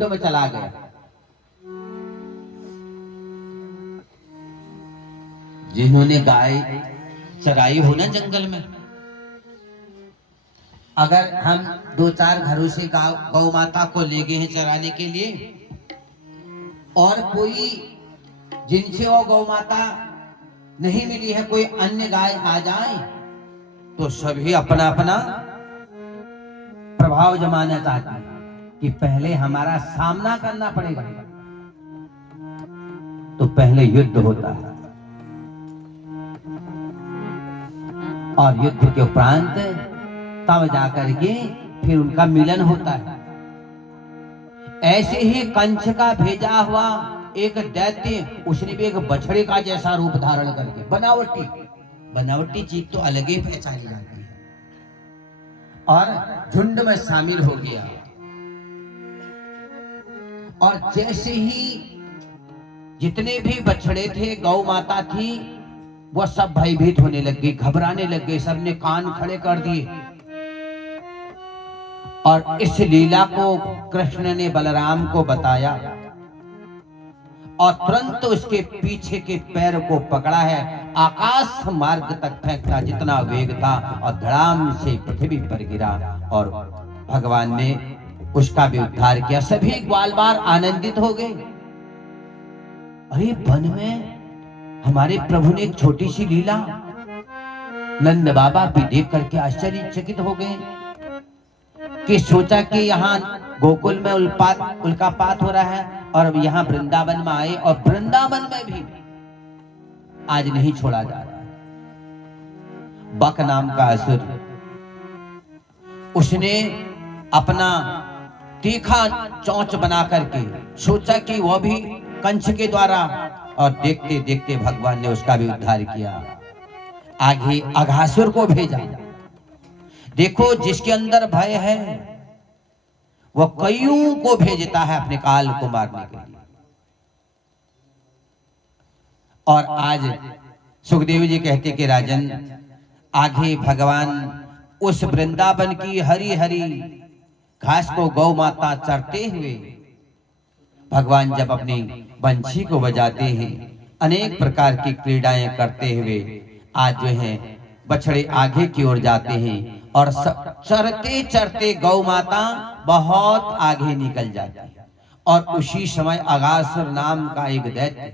में चला गया। जिन्होंने गाय चराई हो ना जंगल में, अगर हम 2-4 घरों से गौ माता को ले गए हैं चराने के लिए, और कोई जिनसे वो गौ माता नहीं मिली है, कोई अन्य गाय आ जाए, तो सभी अपना अपना प्रभाव जमाना चाहते हैं कि पहले हमारा सामना करना पड़ेगा। तो पहले युद्ध होता है, और युद्ध के उपरांत तब जाकर के फिर उनका मिलन होता है। ऐसे ही कंच का भेजा हुआ एक दैत्य, उसने भी एक बछड़े का जैसा रूप धारण करके, बनावटी चीज तो अलग ही पहचानी जाती है, और झुंड में शामिल हो गया। और जैसे ही जितने भी बछड़े थे, गौ माता थी, वो सब भयभीत होने लग गई, घबराने लग गए, सबने कान खड़े कर दिए। और इस लीला को कृष्ण ने बलराम को बताया, और तुरंत उसके पीछे के पैर को पकड़ा है, आकाश मार्ग तक फेंकता जितना वेग था, और धड़ाम से पृथ्वी पर गिरा, और भगवान ने उसका भी उद्धार किया। सभी ग्वाल बाल आनंदित हो गए। अरे वन में हमारे प्रभु ने एक छोटी सी लीला, नंद बाबा भी देख करके आश्चर्यचकित हो गए, कि सोचा कि यहाँ गोकुल में उल्कापात हो रहा है, और यहाँ वृंदावन में आए, और वृंदावन में भी आज नहीं छोड़ा जा रहा। बक नाम का असुर, उसने अपना तीखा चोंच बना करके सोचा कि वह भी कंच के द्वारा, और देखते देखते भगवान ने उसका भी उद्धार किया। आगे अघासुर को भेजा। देखो, जिसके अंदर भय है वो कईयों को भेजता है अपने काल को मारने के लिए। और आज सुखदेव जी कहते कि राजन, आगे भगवान उस वृंदावन की हरी हरी घास को गौ माता चरते हुए, भगवान जब अपनी बंशी को बजाते हैं, अनेक प्रकार की क्रीड़ाएं करते हुए आज जो है बछड़े आगे की ओर जाते हैं, और चरते चरते गौ माता बहुत आगे निकल जाती है। और उसी समय अघासुर नाम का एक दैत्य,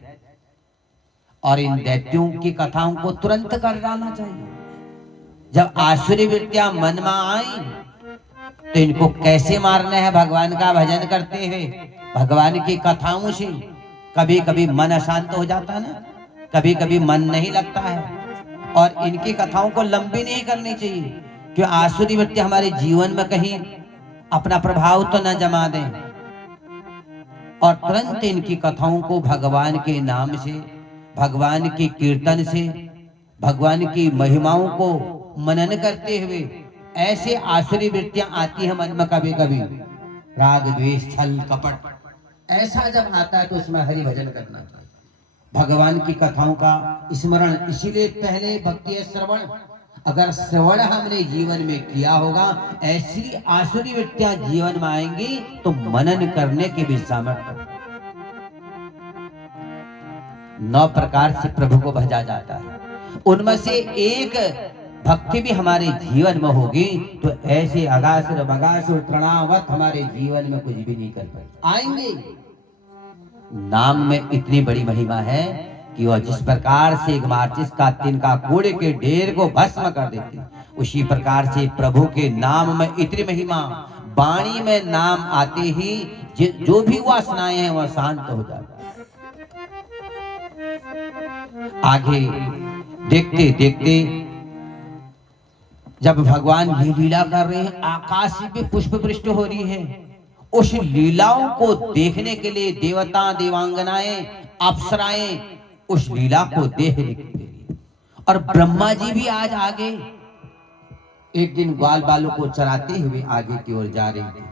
और इन दैत्यों की कथाओं को तुरंत कर डालना चाहिए। जब आसुरी वृत्तियां मन में आई, तो इनको कैसे मारना है? भगवान का भजन करते हुए, भगवान की कथाओं से कभी कभी मन अशांत हो जाता है ना, कभी कभी मन नहीं लगता है, और इनकी कथाओं को लंबी नहीं करनी चाहिए, कि आसुरी वृत्ति हमारे जीवन में कहीं अपना प्रभाव तो न जमा दें। और तुरंत इनकी कथाओं को भगवान के नाम से, भगवान की कीर्तन से, भगवान की महिमाओं को मनन करते हुए, ऐसे आसुरी वृत्तियां आती है मन में, कभी कभी राग द्वेष छल कपट, ऐसा जब आता है तो उसमें हरि भजन करना चाहिए, भगवान की कथाओं का स्मरण। इसीलिए पहले भक्ति श्रवण, अगर श्रवण हमने जीवन में किया होगा, ऐसी आसुरी वृत्तियां जीवन में आएंगी तो मनन करने के भी सामर्थ्य। 9 प्रकार से प्रभु को भजा जाता है, उनमें से एक भक्ति भी हमारे जीवन में होगी, तो ऐसे अघासुर बगासुर तृणावत हमारे जीवन में कुछ भी नहीं कर पाए आएंगे। नाम में इतनी बड़ी महिमा है कि वह जिस प्रकार से एक माचिस का तिनका कूड़े के ढेर को भस्म कर देते, उसी प्रकार से प्रभु के नाम में इतनी महिमा। वाणी में नाम आते ही जो भी वासनाएं हैं वह शांत हो जाता है। आगे देखते देखते जब भगवान ये लीला कर रहे हैं, आकाश पे पुष्प वृष्टि हो रही है, उस लीलाओं को देखने के लिए देवता देवांगनाएं अप्सराएं उस लीला को देखने के लिए, और ब्रह्मा जी भी आज आगे एक दिन ग्वाल बालों को चराते हुए आगे की ओर जा रहे थे,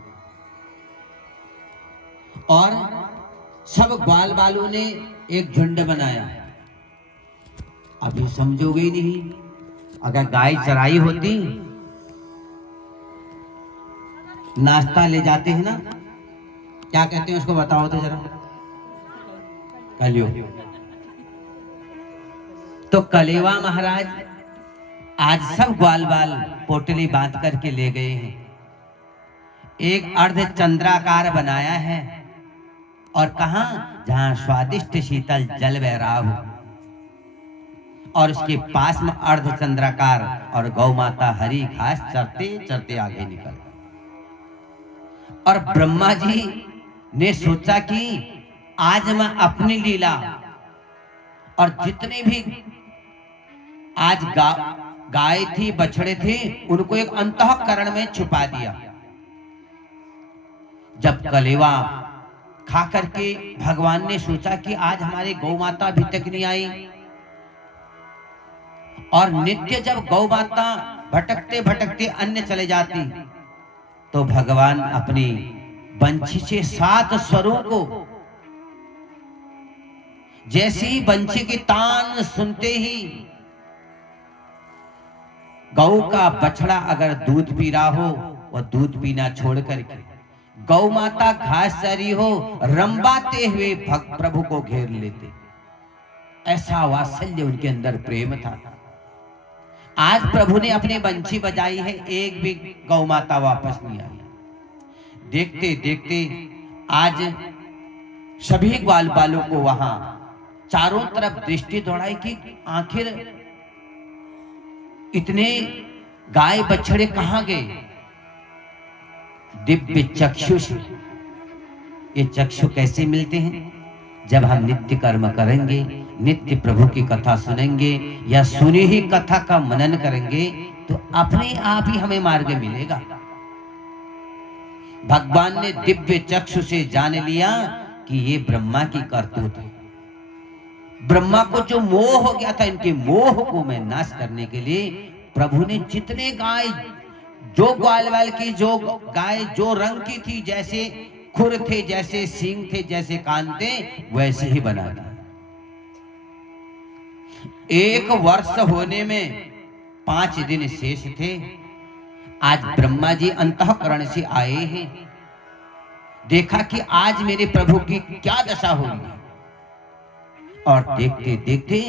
और सब ग्वाल बालों ने एक झुंड बनाया। अभी समझोगे ही नहीं, अगर गाय चराई होती, नाश्ता ले जाते हैं ना, क्या कहते हैं उसको बताओ तो जरा। कलयुग। तो कलेवा महाराज आज सब ग्वाल बाल पोटली बांध करके ले गए हैं। एक अर्ध चंद्राकार बनाया है और कहा जहां स्वादिष्ट शीतल जल बह रहा हो, और उसके पास में अर्ध चंद्राकार और गौ माता हरी घास चरते चरते आगे निकल। और ब्रह्मा जी ने सोचा कि आज मैं अपनी लीला और जितने भी आज गाय थी बछड़े थे उनको एक अंतःकरण में छुपा दिया। जब कलेवा खा करके भगवान ने सोचा कि आज हमारी गौ माता अभी तक नहीं आई, और नित्य जब गौ माता भटकते भटकते अन्य चले जाती तो भगवान अपनी बंशी से 7 स्वरों को, जैसे ही बंशी की तान सुनते ही गौ का बछड़ा अगर दूध पी रहा हो वह दूध पीना छोड़ करके, गौ माता घास चरी हो रंबाते हुए प्रभु को घेर लेते। ऐसा वात्सल्य उनके अंदर प्रेम था। आज प्रभु ने अपनी बंशी बजाई है, एक भी गौ माता वापस नहीं आई। देखते देखते आज सभी ग्वाल बालों को वहां चारों तरफ दृष्टि दौड़ाई कि आखिर इतने गाय बछड़े कहां गए। दिव्य चक्षु से, ये चक्षु कैसे मिलते हैं? जब हम नित्य कर्म करेंगे, नित्य प्रभु की कथा सुनेंगे या सुनी ही कथा का मनन करेंगे तो अपने आप ही हमें मार्ग मिलेगा। भगवान ने दिव्य चक्षु से जान लिया कि ये ब्रह्मा की करतूत है। ब्रह्मा को जो मोह हो गया था, इनके मोह को मैं नाश करने के लिए प्रभु ने जितने गाय, जो ग्वालवाल की जो गाय जो रंग की थी, जैसे खुर थे, जैसे सींग थे, जैसे कान थे, वैसे ही बना दिया। 1 वर्ष होने में 5 दिन शेष थे। आज ब्रह्मा जी अंतःकरण से आए हैं, देखा कि आज मेरे प्रभु की क्या दशा होगी। और देखते देखते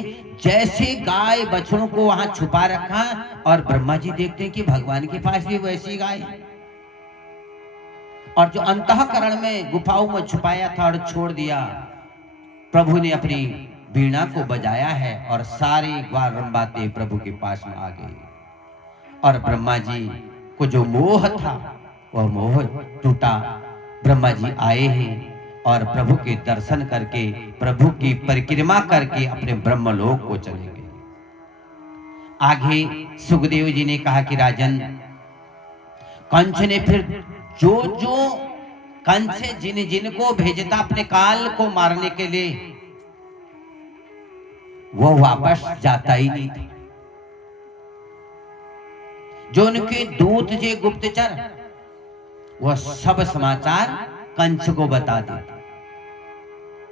जैसे गाय बछड़ों को वहां छुपा रखा, और ब्रह्मा जी देखते हैं कि भगवान के पास भी वैसी गाय, और जो अंतःकरण में गुफाओं में छुपाया था और छोड़ दिया, प्रभु ने अपनी वीणा को बजाया है और सारे ग्वाल रंबाते प्रभु के पास में आ गए। और ब्रह्मा जी को जो मोह था वह मोह टूटा। ब्रह्मा जी आए हैं और प्रभु के दर्शन करके, प्रभु की परिक्रमा करके अपने ब्रह्मलोक को चले गए। आगे सुखदेव जी ने कहा कि राजन, कंस ने फिर जो जो कंस जिन जिन को भेजता अपने काल को मारने के लिए, वो वापस जाता ही नहीं था। जो उनके दूत जे गुप्तचर, वह सब समाचार कंस को बता देते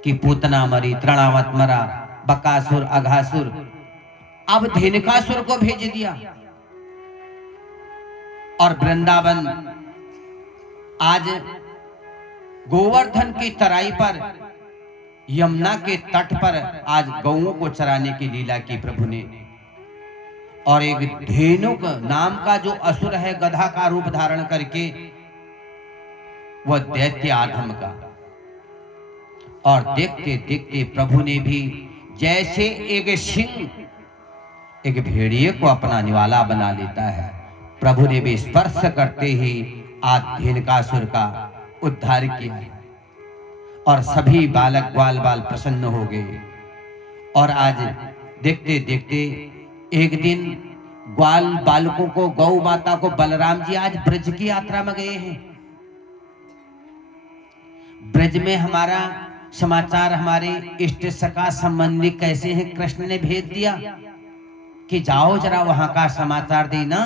कि पूतना मरी, तृणावत मरा, बकासुर, अघासुर, अब धेनुकासुर को भेज दिया। और वृंदावन आज गोवर्धन की तराई पर, यमुना के तट पर आज गौओं को चराने की लीला की प्रभु ने। और एक धेनुक नाम का जो असुर है, गधा का रूप धारण करके, वह दैत्य आधम का। और देखते देखते प्रभु ने भी जैसे एक सिंह एक भेड़िए को अपना निवाला बना लेता है, प्रभु ने भी स्पर्श करते ही आज धेनुकासुर का उद्धार किया है। और सभी बालक ग्वाल बाल प्रसन्न हो गए। और आज देखते देखते एक दिन ग्वाल बालकों को, गौ माता को, बलराम जी आज ब्रज की यात्रा में गए हैं। ब्रज में हमारा समाचार हमारे इष्ट सखा संबंधी कैसे हैं, कृष्ण ने भेज दिया कि जाओ जरा वहां का समाचार देना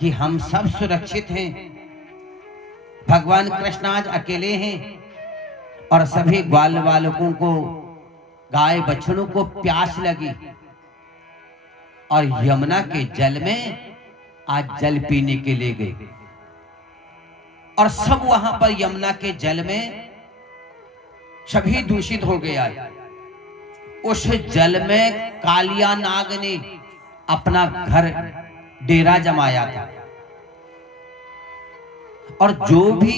कि हम सब सुरक्षित हैं। भगवान कृष्ण आज अकेले हैं और सभी ग्वाल बालकों को, गाय बछड़ों को प्यास लगी और यमुना के जल में आज जल पीने के लिए गए। और सब वहां पर यमुना के जल में सभी दूषित हो गया। उस जल में कालिया नाग ने अपना घर डेरा जमाया था और जो भी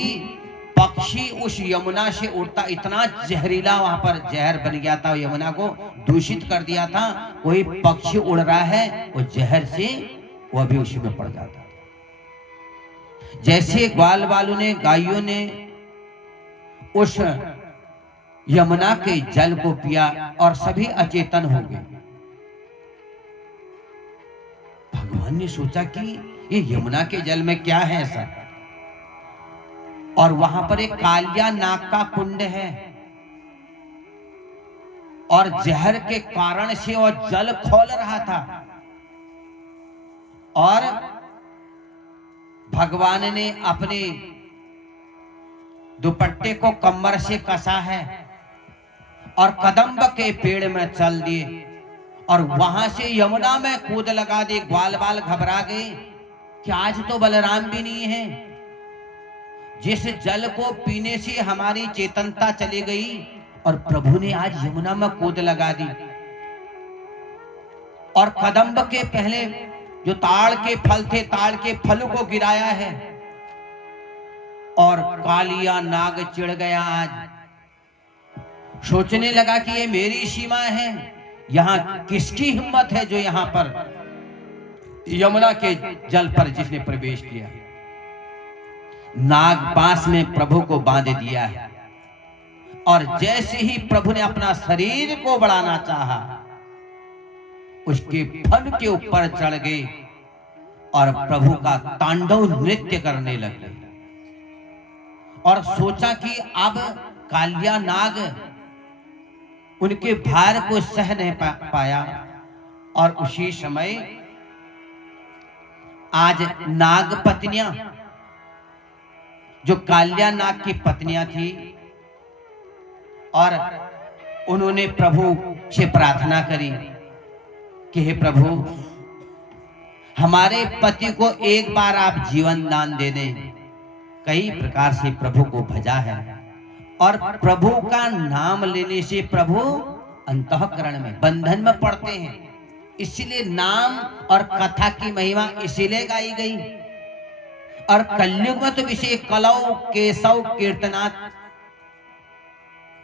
पक्षी उस यमुना से उड़ता, इतना जहरीला वहां पर जहर बन गया था, यमुना को दूषित कर दिया था। कोई पक्षी उड़ रहा है वो जहर से वो भी उसी में पड़ जाता था। जैसे ग्वाल वालों ने, गायों ने उस यमुना के जल को पिया और सभी अचेतन हो गए। भगवान ने सोचा कि ये यमुना के जल में क्या है ऐसा, और वहां पर एक कालिया नाग का कुंड है और जहर के कारण से वो जल खोल रहा था। और भगवान ने अपने दुपट्टे को कमर से कसा है और कदम्ब के पेड़ में चल दिए और वहां से यमुना में कूद लगा दी। ग्वाल बाल घबरा गए कि आज तो बलराम भी नहीं है। जिस जल को पीने से हमारी चेतनता चली गई और प्रभु ने आज यमुना में कूद लगा दी। और कदम्ब के पहले जो ताड़ के फल थे, ताड़ के फल को गिराया है और कालिया नाग चिढ़ गया। आज सोचने लगा कि ये मेरी सीमा है, यहां किसकी हिम्मत है जो यहां पर यमुना के जल पर जिसने प्रवेश किया। नाग पास में प्रभु को बांध दिया है और जैसे ही प्रभु ने अपना शरीर को बढ़ाना चाहा, उसके फन के ऊपर चढ़ गए और प्रभु का तांडव नृत्य करने लगे। और सोचा कि अब कालिया नाग उनके भार को सह नहीं पाया। और उसी समय आज नाग पत्नियां, जो कालिया नाग की पत्नियां थी, और उन्होंने प्रभु से प्रार्थना करी कि हे प्रभु, हमारे पति को एक बार आप जीवन दान दे दें। कई प्रकार से प्रभु को भजा है और प्रभु का नाम लेने से प्रभु अंतःकरण में, बंधन में पड़ते हैं। इसलिए नाम और कथा की महिमा इसीलिए गाई गई। और कलयुग में तो विशेष कलौ केशव कीर्तनाथ,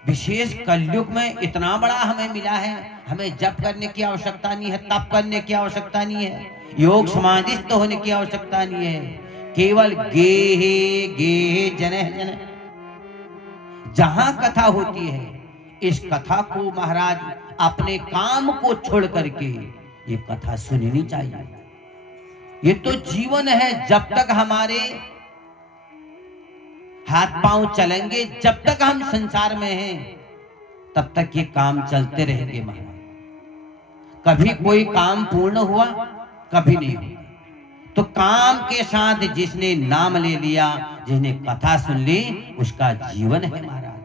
विशेष कलयुग में इतना बड़ा हमें मिला है। हमें जप करने की आवश्यकता नहीं है, तप करने की आवश्यकता नहीं है, योग समाधिस्थ होने की आवश्यकता नहीं है। केवल गेहे गेहे जने जने जहां कथा होती है, इस कथा को महाराज अपने काम को छोड़ करके ये कथा सुननी चाहिए। ये तो जीवन है। जब तक हमारे हाथ पांव चलेंगे, जब तक हम संसार में हैं, तब तक ये काम चलते रहेंगे महाराज। कभी कोई काम पूर्ण हुआ, कभी नहीं हुआ। तो काम के साथ जिसने नाम ले लिया, जिसने कथा सुन ली, उसका जीवन है महाराज।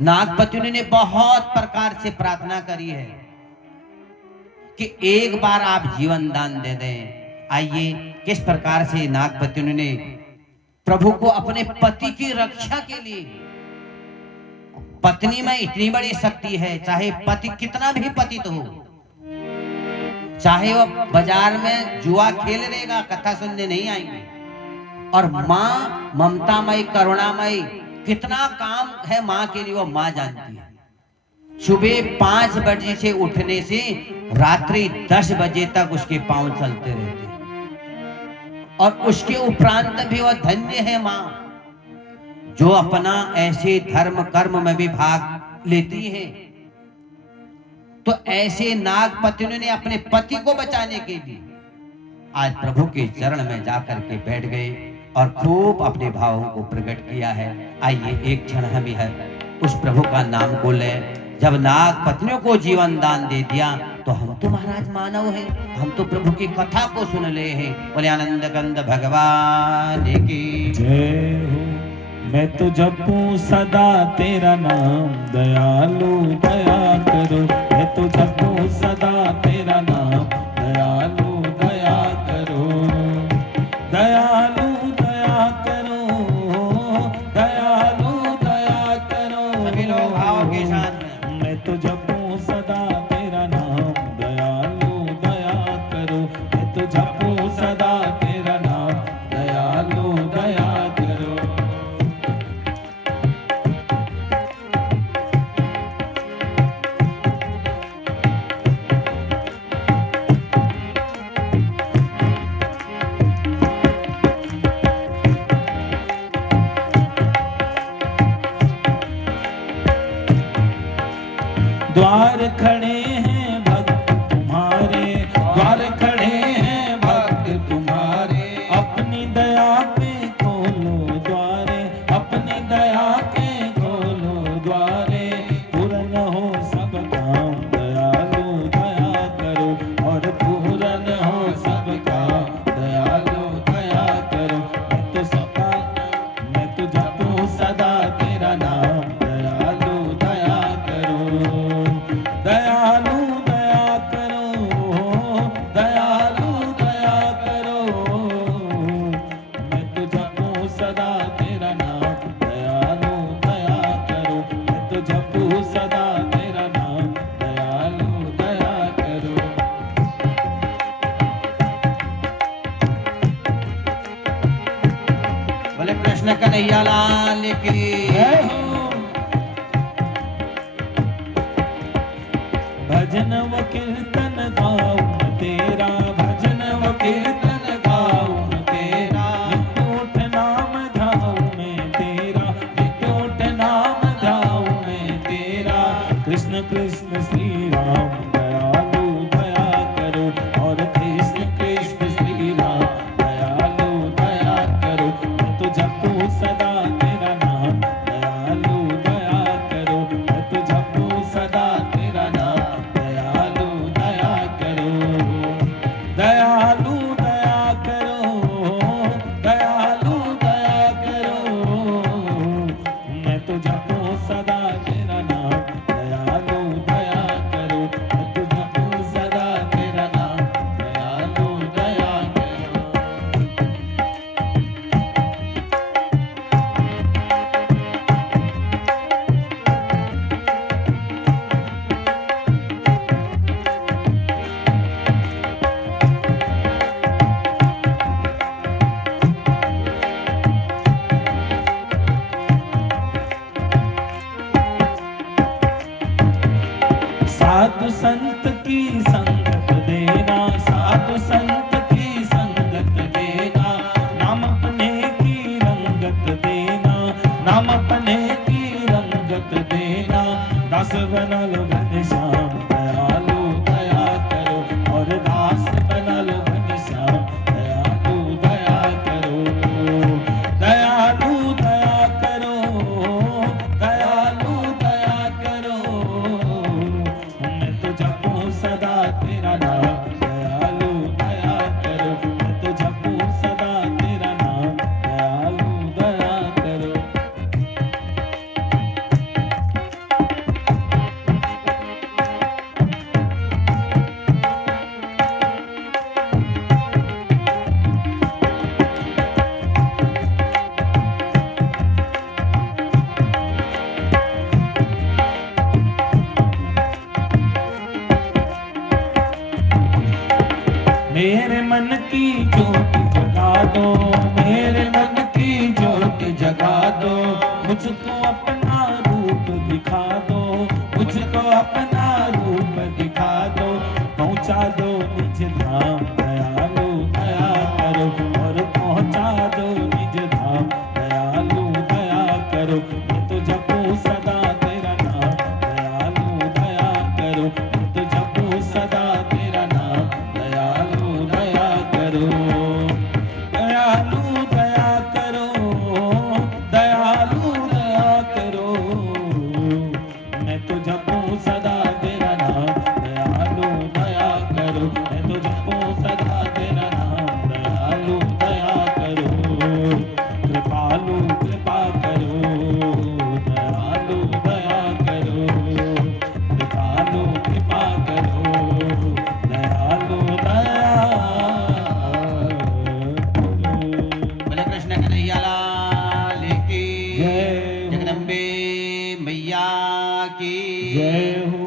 नागपत्नी ने बहुत प्रकार से प्रार्थना करी है कि एक बार आप जीवन दान दे दें। आइए किस प्रकार से नागपत्नी ने प्रभु को अपने पति की रक्षा के लिए, पत्नी में इतनी बड़ी शक्ति है, चाहे पति कितना भी पतित हो, चाहे वो बाजार में जुआ खेल रहेगा, कथा सुनने नहीं आएंगे। और माँ ममतामयी करुणामयी, कितना काम है माँ के लिए वो माँ जानती है। सुबह 5 बजे से उठने से रात्रि 10 बजे तक उसके पांव चलते रहते हैं। और उसके उपरांत भी वह धन्य है माँ, जो अपना ऐसे धर्म कर्म में भी भाग लेती है। तो ऐसे नागपत्नी ने अपने पति को बचाने के लिए आज प्रभु के चरण में जाकर के बैठ गए और खूब अपने भावों को प्रकट किया है। आइए एक क्षण हम है उस प्रभु का नाम बोले। जब नाग पत्नियों को जीवन दान दे दिया, तो हम तो महाराज मानव हैं, हम तो प्रभु की कथा को सुन ले हैं। बोले आनंद कंद भगवान की जय हो। मैं तो जपूं सदा तेरा नाम, दयालु दया करो। मैं तो जपूं सदा तेरा नाम, दयालु दया करो। दयालु दया करो, दयालु दया द्वार खड़े हैं भक्त तुम्हारे, द्वार खड़े हैं भक्त तुम्हारे, अपनी दया के खोलो द्वारे, अपनी दया के खोलो द्वारे, पूर्ण हो सब काम दयालु दया करो, और पूर्ण हो सब काम दयालु दया करो। मैं तो जपूं सदा तेरा नाम दयालु दया करो, दयालु दया करो, दयालु दया करो। मैं तो जपूं सदा तेरा नाम दयालु दया करो, मैं तो जपूं सदा तेरा नाम दयालु दया करो। बोले कृष्ण कन्हैया लाल की जय हो। भजन व कीर्तन गाऊं तेरा, भजन व कीर्तन गाऊं तेरा, नित्योठ नाम ध्याऊं मैं तेरा, नित्योठ नाम ध्याऊं मैं तेरा। कृष्ण कृष्ण श्री राम दयालु दया करो, और कृष्ण कृष्ण श्री राम दयालु दया करो। मैं तो जपूं सदा तेरा नाम दयालु दया करो, मैं तो जपूं सदा तेरा नाम दयालु दया करो, दयालु दया करो, दयालु दया करो। मैं तो जपूं सदा तेरा नाम दयालु दया करो, मैं तो जपूं सदा तेरा नाम दयालु दया करो। साधु संत की संगत देना, साधु संत की संगत देना, नाम अपने की रंगत देना, नाम अपने की रंगत देना। दास बना लो घनश्याम दयालु दया करो, और दास बना लो घनश्याम दयालु दया करो, दयालु दया करो, दयालु दया करो। मैं तो जपूं सदा तेरा नाम दयालु दया करो, मैं तो जपूं सदा तेरा नाम दयालु दया करो। मेरे मन की ज्योति जगा दो, मेरे मन की ज्योति जगा दो, मुझको अपना रूप दिखा दो, मुझको अपना रूप दिखा दो। पहुंचा दो निज धाम दयालु दया करो, और पहुंचा दो निज धाम दयालु दया करो। मैं तो जपूं सदा तेरा नाम दयालु दया करो, मैं तो जपूं सदा तेरा नाम दयालु दया करो, दयालु दया करो, दयालु दया करो। मैं तो जपूं सदा तेरा नाम दयालु दया करो, मैं तो जपूं सदा तेरा नाम दयालु दया करो। कृपालु कृपा करो, दयालु दया करो, कृपालु कृपा करो, दयालु दया करो। बोले कृष्ण कन्हैया लाल की जय हो। जगदम्बे मैया की जय हो।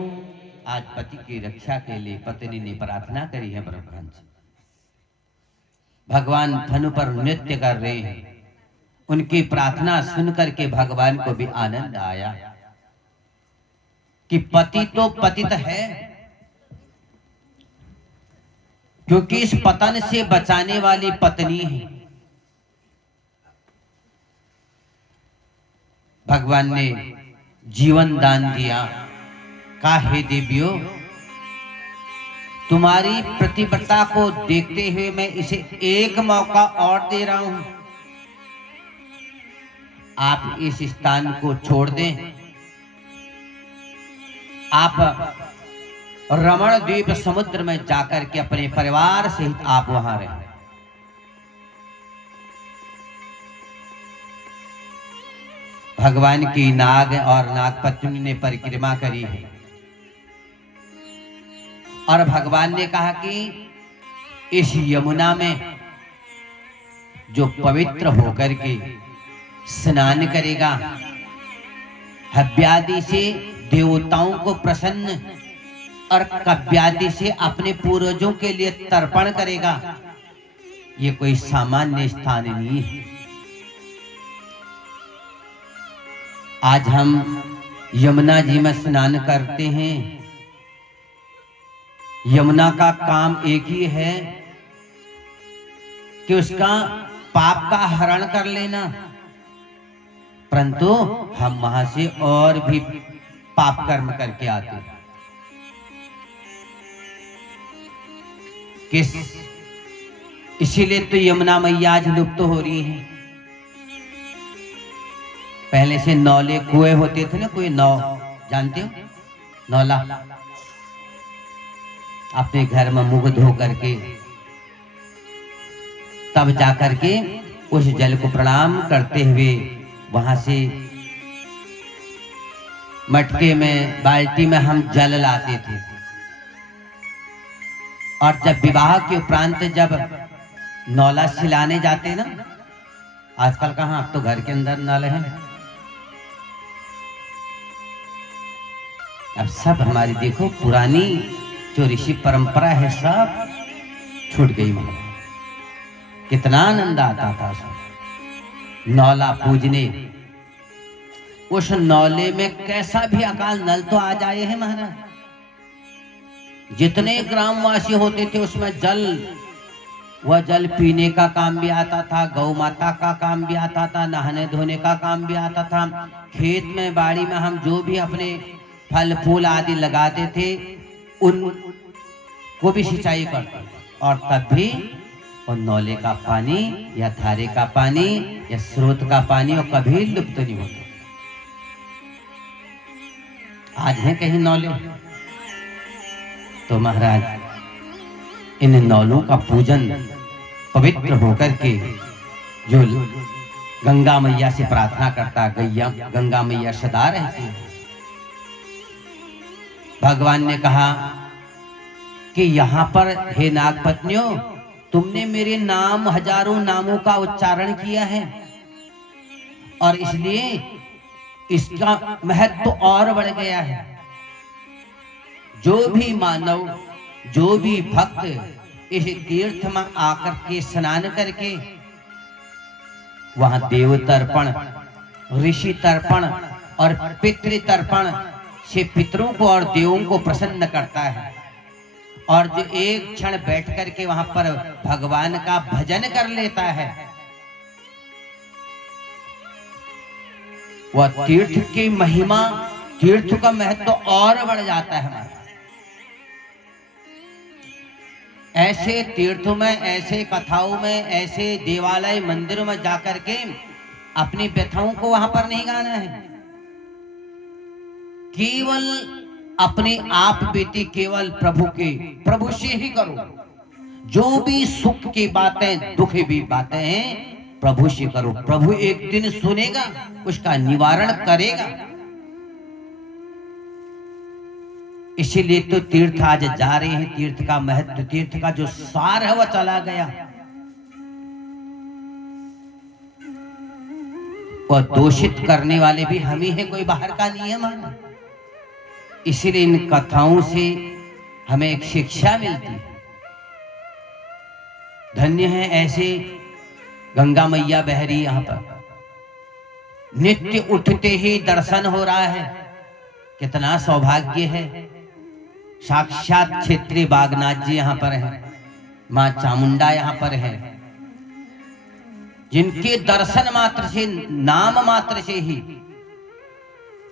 आज पति की रक्षा के लिए पत्नी ने प्रार्थना करी है ब्रह्महंस। भगवान धनु पर नृत्य कर रहे हैं। उनकी प्रार्थना सुनकर के भगवान को भी आनंद आया कि पति तो पतित है, क्योंकि इस पतन से बचाने वाली पत्नी है। भगवान ने जीवन दान दिया, कहा, हे देवियों, तुम्हारी प्रतिबद्धता को देखते हुए मैं इसे एक मौका और दे रहा हूं। आप इस स्थान को छोड़ दें, आप रमण द्वीप समुद्र में जाकर के अपने परिवार सहित आप वहां रहें। भगवान की नाग और नागपत्नी ने परिक्रमा करी है और भगवान ने कहा कि इस यमुना में जो पवित्र होकर के स्नान करेगा, हव्यादि से देवताओं को प्रसन्न और कव्यादि से अपने पूर्वजों के लिए तर्पण करेगा, ये कोई सामान्य स्थान नहीं है। आज हम यमुना जी में स्नान करते हैं। यमुना का काम एक ही है कि उसका पाप का हरण कर लेना, परंतु हम वहां से और भी पाप कर्म करके आते हैं। किस इसीलिए तो यमुना मैया आज लुप्त हो रही है। पहले से नौले कुएं होते थे ना, कोई नौ जानते हो, नौला, अपने घर में मुंह धो करके तब जाकर के उस जल को प्रणाम करते हुए वहां से मटके में बाल्टी में हम जल लाते थे। और जब विवाह के उपरांत जब नौला सिलाने जाते ना, आजकल कहां, अब तो घर के अंदर नल हैं, अब सब हमारी देखो पुरानी जो ऋषि परंपरा है सब छूट गई। मतलब कितना आनंद आता था सब नौला पूजने। उस नौले में कैसा भी अकाल नल तो आ जाए है महाराज, जितने ग्रामवासी होते थे उसमें जल, वह जल पीने का काम भी आता था, गौ माता का काम भी आता था, नहाने धोने का काम भी आता था। खेत में बाड़ी में हम जो भी अपने फल फूल आदि लगाते थे उनको भी सिंचाई करते, और तब भी और नौले का पानी या धारे का पानी या स्रोत का पानी और कभी लुप्त नहीं होता। आज है कहीं नौले, तो महाराज इन नौलों का पूजन पवित्र होकर के जो गंगा मैया से प्रार्थना करता, गंगा मैया सदा रहती है। भगवान ने कहा कि यहाँ पर हे नागपत्नियों, तुमने मेरे नाम, हजारों नामों का उच्चारण किया है और इसलिए इसका महत्व और बढ़ गया है। जो भी मानव, जो भी भक्त इस तीर्थ में आकर के स्नान करके वहां देव तर्पण, ऋषि तर्पण और पितृ तर्पण से पितरों को और देवों को प्रसन्न करता है, और जो एक क्षण बैठ करके वहां पर भगवान का भजन कर लेता है, वह तीर्थ की महिमा, तीर्थ का महत्व और बढ़ जाता है हमारा। ऐसे तीर्थों में, ऐसे कथाओं में, ऐसे देवालय मंदिरों में जाकर के अपनी व्यथाओं को वहां पर नहीं गाना है, केवल अपने आप बीती केवल प्रभु से ही करो। जो भी सुख की बातें, दुख की बातें हैं, प्रभु से करो। प्रभु एक दिन सुनेगा, उसका निवारण करेगा। इसीलिए तो तीर्थ आज जा रहे हैं। तीर्थ का महत्व, तीर्थ का जो सार है वह चला गया। वह दूषित करने वाले भी हम ही हैं, कोई बाहर का नहीं है हमारा। इसीलिए इन कथाओं से हमें एक शिक्षा मिलती है। धन्य है ऐसे गंगा मैया बह रही यहां पर, नित्य उठते ही दर्शन हो रहा है, कितना सौभाग्य है। साक्षात क्षेत्रीय बागनाथ जी यहां पर है, मां चामुंडा यहां पर है, जिनके दर्शन मात्र से, नाम मात्र से ही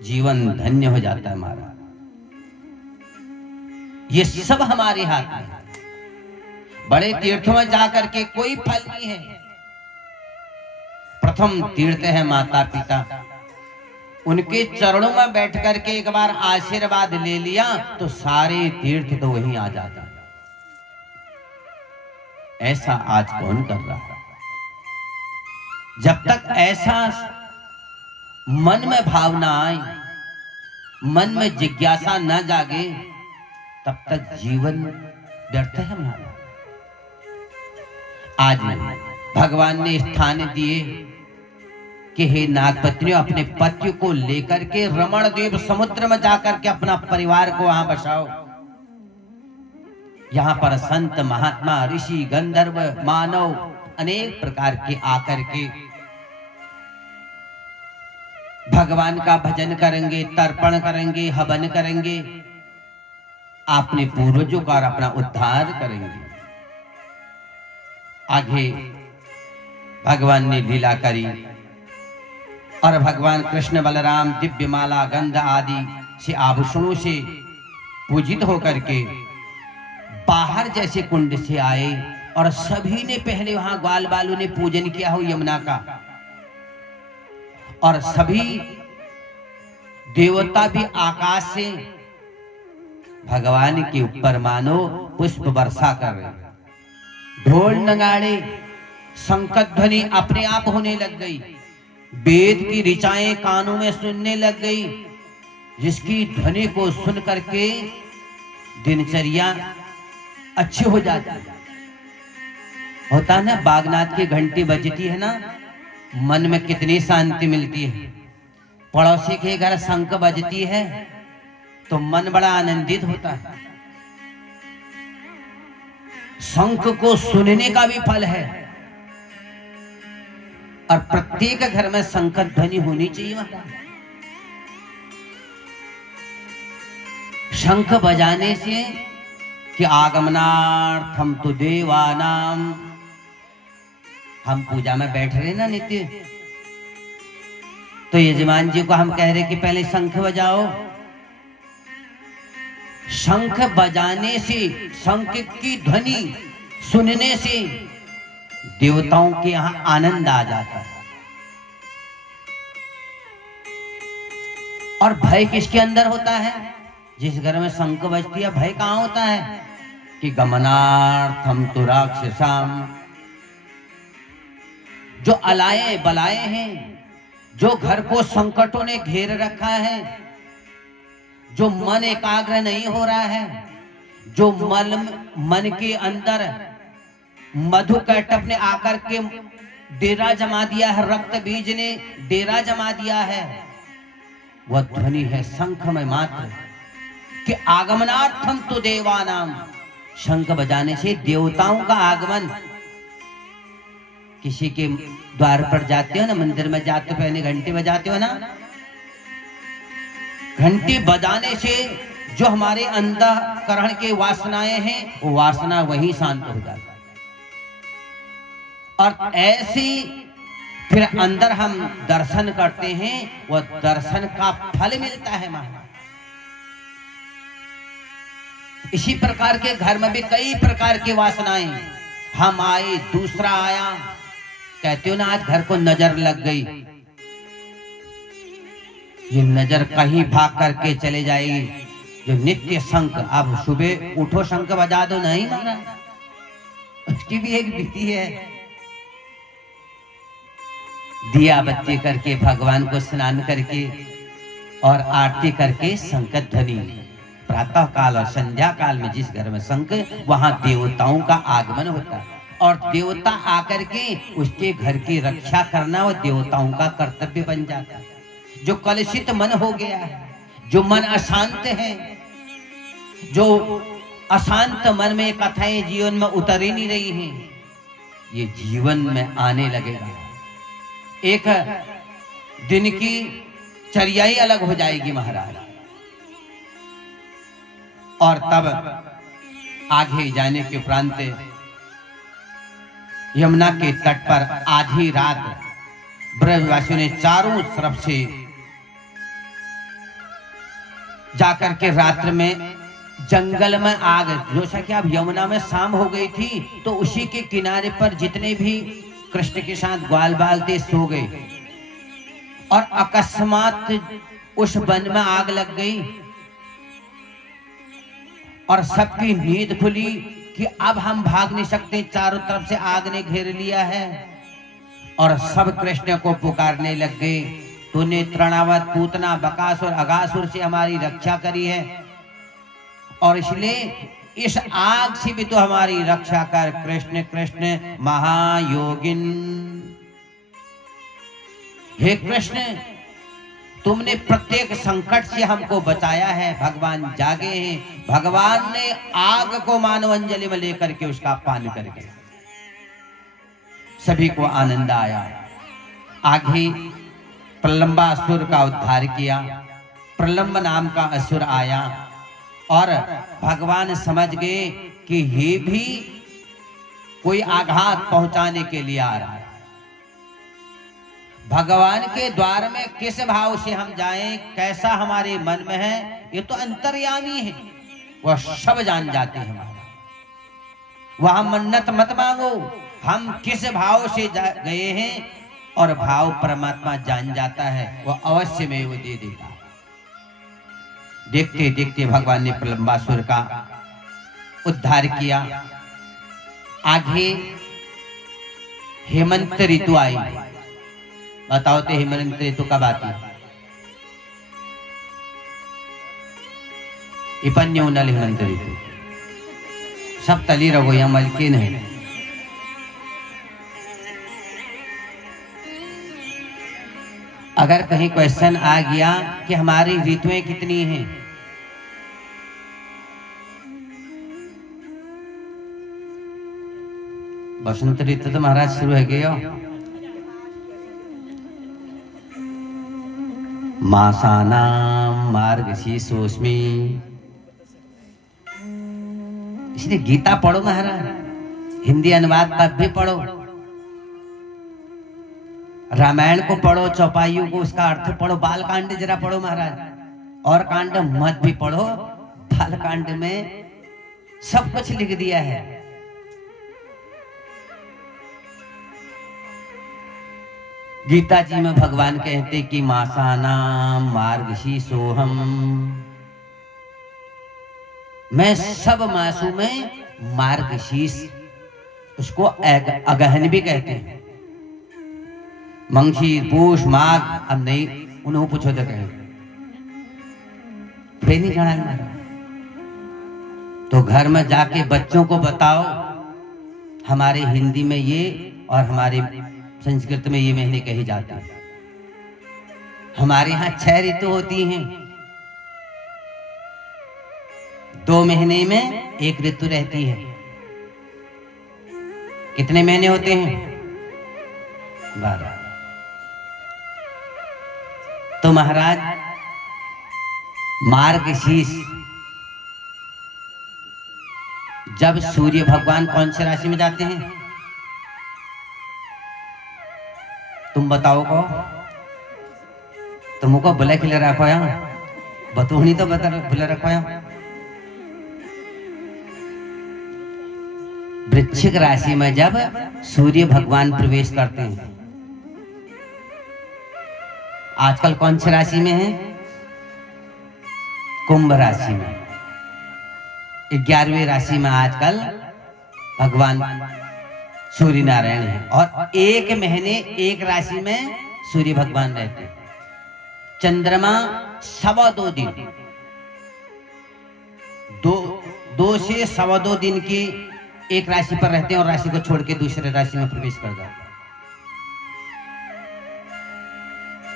जीवन धन्य हो जाता है हमारा। ये सब हमारे हाथ में है। बड़े तीर्थों में जाकर के कोई फल नहीं है। प्रथम तीर्थ है माता पिता, उनके चरणों में बैठ करके एक बार आशीर्वाद ले लिया तो सारे तीर्थ तो वहीं आ जाता। ऐसा आज कौन कर रहा है? जब तक ऐसा मन में भावना आए, मन में जिज्ञासा न जागे, तब तक जीवन व्यर्थ है हमारा। आज भगवान ने स्थान दिए कि हे नागपत्नियों, अपने पति को लेकर के रमण द्वीप समुद्र में जाकर के अपना परिवार को वहां बसाओ। यहां पर संत महात्मा ऋषि गंधर्व मानव अनेक प्रकार के आकर के भगवान का भजन करेंगे, तर्पण करेंगे, हवन करेंगे, अपने पूर्वजों का और अपना उद्धार करेंगे। आगे भगवान ने लीला करी और भगवान कृष्ण बलराम दिव्य माला गंध आदि से आभूषणों से पूजित होकर के बाहर जैसे कुंड से आए और सभी ने पहले वहां ग्वाल बालू ने पूजन किया हो यमुना का, और सभी देवता भी आकाश से भगवान के ऊपर मानो पुष्प वर्षा कर रहे। ढोल नगाड़े संकट ध्वनि अपने आप होने लग गई, वेद की ऋचाएं कानों में सुनने लग गई, जिसकी ध्वनि को सुन करके दिनचर्या अच्छी हो जाती है। होता है ना, बागनाथ की घंटी बजती है ना, मन में कितनी शांति मिलती है। पड़ोसी के घर शंख बजती है तो मन बड़ा आनंदित होता है। शंख को सुनने का भी फल है, और प्रत्येक घर में शंख ध्वनि होनी चाहिए। महाराज, शंख बजाने से कि आगमनार्थम तु देवानाम, हम पूजा में बैठ रहे ना नित्य, तो यजमान जी को हम कह रहे कि पहले शंख बजाओ। शंख बजाने से, शंख की ध्वनि सुनने से देवताओं के यहां आनंद आ जाता है। और भय किसके अंदर होता है? जिस घर में शंख बजती है, भय कहां होता है? कि गमनार्थम तु राक्षसाम, जो अलाए बलाए हैं, जो घर को संकटों ने घेर रखा है, जो मन एकाग्र नहीं हो रहा है, जो मन के अंदर मधु कैटप ने आकर के डेरा जमा दिया है, रक्त बीज ने डेरा जमा दिया है, वह ध्वनि है शंख में मात्र कि आगमनार्थम तो देवानाम। शंख बजाने से देवताओं का आगमन। किसी के द्वार पर जाते हो ना, मंदिर में जाते पहले घंटी बजाते हो ना, घंटी बजाने से जो हमारे अंतःकरण के वासनाएं हैं, वो वासना वहीं शांत हो जाती है। और ऐसे फिर अंदर हम दर्शन करते हैं, वह दर्शन का फल मिलता है महाराज। इसी प्रकार के घर में भी कई प्रकार की वासनाएं, हम आए दूसरा आया, कहते हो ना आज घर को नजर लग गई, ये नजर कहीं भाग करके चले जाएगी। जो नित्य शंख, अब सुबह उठो शंख बजा दो, नहीं माना, उसकी भी एक विधि है। दिया बत्ती करके भगवान को स्नान करके और आरती करके शंख ध्वनि, प्रातः काल और संध्या काल में जिस घर में शंख, वहां देवताओं का आगमन होता है। और देवता आकर के उसके घर की रक्षा करना वो देवताओं का कर्तव्य बन जाता है। जो कलुषित मन हो गया है, जो मन अशांत है, जो अशांत मन में कथाएं जीवन में उतर ही नहीं रही हैं, ये जीवन में आने लगेगा। एक दिन की चर्या ही अलग हो जाएगी महाराज। और तब आगे जाने के उपरांत यमुना के तट पर आधी रात ब्रजवासियों ने चारों तरफ से जाकर के रात्र में जंगल में आग, जैसा कि अब यमुना में शाम हो गई थी तो उसी के किनारे पर जितने भी कृष्ण के साथ ग्वाल बाल थे सो गए और अकस्मात उस वन में आग लग गई और सबकी नींद खुली कि अब हम भाग नहीं सकते, चारों तरफ से आग ने घेर लिया है। और सब कृष्ण को पुकारने लग गए, तूने तृणावत, पूतना, बकासुर, अगासुर से हमारी रक्षा करी है और इसलिए इस आग से भी तो हमारी रक्षा कर कृष्ण कृष्ण महायोगिन। हे कृष्ण, तुमने प्रत्येक संकट से हमको बचाया है, भगवान जागे हैं। भगवान ने आग को मानव अंजलि में लेकर के उसका पान करके सभी को आनंद आया। आगे प्रलंबा असुर का उद्धार किया। प्रलंब नाम का असुर आया और भगवान समझ गए कि ये भी कोई आघात पहुंचाने के लिए आ रहा है। भगवान के द्वार में किस भाव से हम जाएं, कैसा हमारे मन में है, ये तो अंतर्यामी है, वह सब जान जाते हैं हमारा। वहां मन्नत मत मांगो, हम किस भाव से गए हैं और भाव परमात्मा जान जाता है, वह अवश्य में वो दे देगा। देखते देखते भगवान ने प्रलंबासुर का उद्धार किया। आगे हेमंत ऋतु आई। बताओ तो हेमंत ऋतु कब आती है? इपन्योनल हेमंत ऋतु, सब तली रहो या मलकिन है। अगर कहीं क्वेश्चन आ गया कि हमारी ऋतुएं कितनी हैं, बसंत ऋतु तो महाराज शुरू है गया। मासानाम मार्गशीर्षोस्मि, इसलिए गीता पढ़ो महाराज, हिंदी अनुवाद तब भी पढ़ो, रामायण को पढ़ो, चौपाइयों को उसका अर्थ पढ़ो, बालकांड जरा पढ़ो महाराज, और कांड मत भी पढ़ो, बालकांड में सब कुछ लिख दिया है। गीता जी में भगवान कहते कि मासानाम मार्गशीर्षोहम, मैं सब मासों में मार्गशीर्ष, उसको अगहन भी कहते हैं, मंगशीर, पूष, माघ, अब नहीं उन्होंने पूछो तो कहें फिर नहीं जाना है। तो घर में जाके बच्चों को बताओ हमारे हिंदी में ये और हमारे संस्कृत में ये महीने कहे जाते हैं। हमारे यहाँ 6 ऋतु होती हैं, 2 महीने में 1 ऋतु रहती है। कितने महीने होते हैं? 12। तो महाराज मार्गशीर्ष, जब सूर्य भगवान कौन सी राशि में जाते हैं तुम बताओ को? तुमको बुला खिले रखो या बतूनी तो बता बुला रखो या। वृश्चिक राशि में जब सूर्य भगवान प्रवेश करते हैं, आजकल कौन सी राशि में है? कुंभ राशि में। 11वीं राशि में आजकल भगवान सूर्य नारायण है और 1 महीने 1 राशि में सूर्य भगवान रहते हैं। चंद्रमा 2.25 दिन, 2 से 2.25 दिन की एक राशि पर रहते हैं और राशि को छोड़ के दूसरे राशि में प्रवेश कर जाते हैं।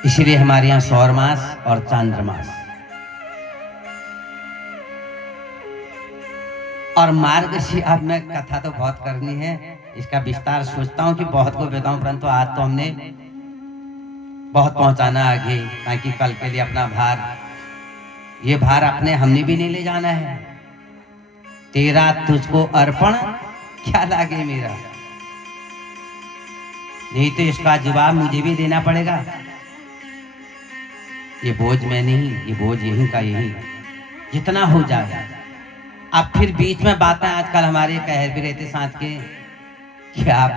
इसलिए हमारे यहाँ सौर मास और चांद्रमास। और मार्गशीर्ष, अब मैं कथा तो बहुत करनी है, इसका विस्तार सोचता हूँ कि बहुत को बताऊं, परंतु आज तो हमने बहुत पहुंचाना आगे, ताकि कल के लिए अपना भार, ये भार अपने हमने भी नहीं ले जाना है। तेरा तुझको अर्पण क्या लागे मेरा, नहीं तो इसका जवाब मुझे भी देना पड़ेगा। ये बोझ मैं नहीं, ये बोझ यही का यही, जितना हो जाए अब फिर बीच में बातें आजकल हमारे कह भी रहते साथ के कि आप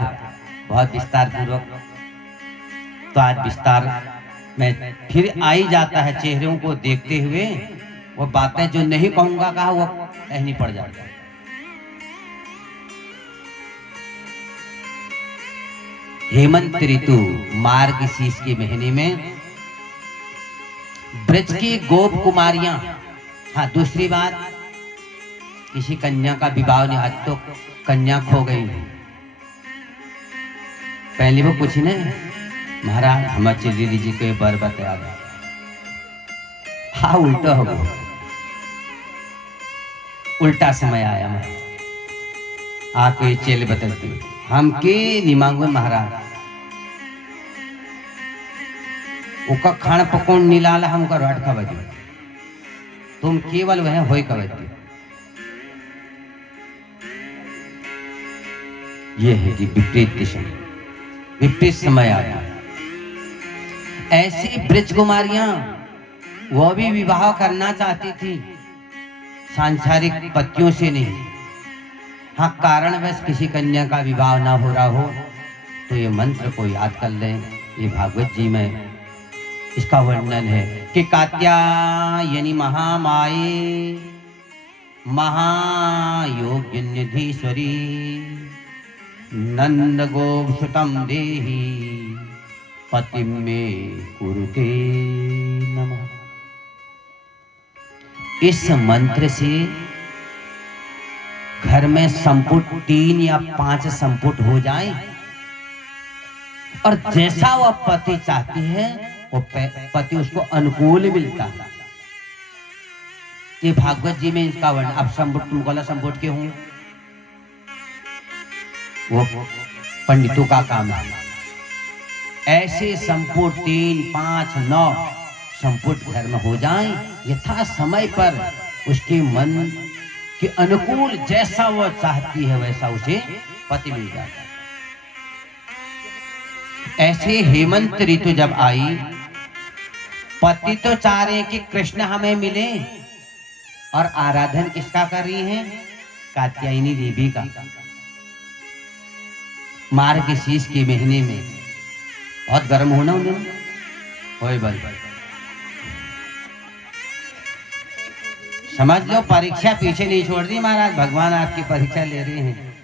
बहुत विस्तार पूर्वक, तो आज विस्तार में फिर आ ही जाता है चेहरों को देखते हुए, वो बातें जो नहीं कहूंगा कहा वो कहनी पड़ जाती है। हेमंत ऋतु मार्गशीर्ष के महीने में ब्रज की गोप कुमारियां, हाँ दूसरी बात, किसी कन्या का विवाह नहीं, आज तो कन्या खो गई। पहले वो कुछ नहीं, महाराज हम चली लीजिए कोई बर बताया, हाँ उल्टा हो गया, उल्टा समय आया। मैं आके चेले बदलती हम के निमांगो महाराज उका खान पकौन नीलाला हमका रोट खबर दी, तुम केवल वह होई खबर दी। यह है कि विपरीत दिशा, विपरीत समय आ गया। ऐसी ब्रज कुमारियां वो भी विवाह करना चाहती थी, सांसारिक पतियों से नहीं। हाँ कारणवश किसी कन्या का विवाह ना हो रहा हो तो ये मंत्र को याद कर लें। ये भागवत जी में इसका वर्णन है कि कात्यायनी महामाये महायोगिन्यधीश्वरी नंद गोपसुतम देहि पतिम मे कुरुते नमः। इस मंत्र से घर में संपुट 3 या 5 संपुट हो जाए और जैसा वह पति चाहती है वो पति उसको अनुकूल मिलता है। ये भागवत जी में इसका वर्णन। अब संपुट तुम बोला संपुट के हूं, वो पंडितों का काम है। ऐसे संपुट 3, 5, 9 संपुट घर में हो जाए, यथा समय पर उसके मन के अनुकूल जैसा वो चाहती है वैसा उसे पति मिल जाता है। ऐसे हेमंत ऋतु जब आई, पति तो चाह रहे हैं कि कृष्ण हमें मिले और आराधन किसका कर रही है? कात्यायनी देवी का। मार्गशीर्ष के महीने में बहुत गर्म होना उन्हें होए बल समझ लो, परीक्षा पीछे नहीं छोड़ दी महाराज, भगवान आपकी परीक्षा ले रहे हैं।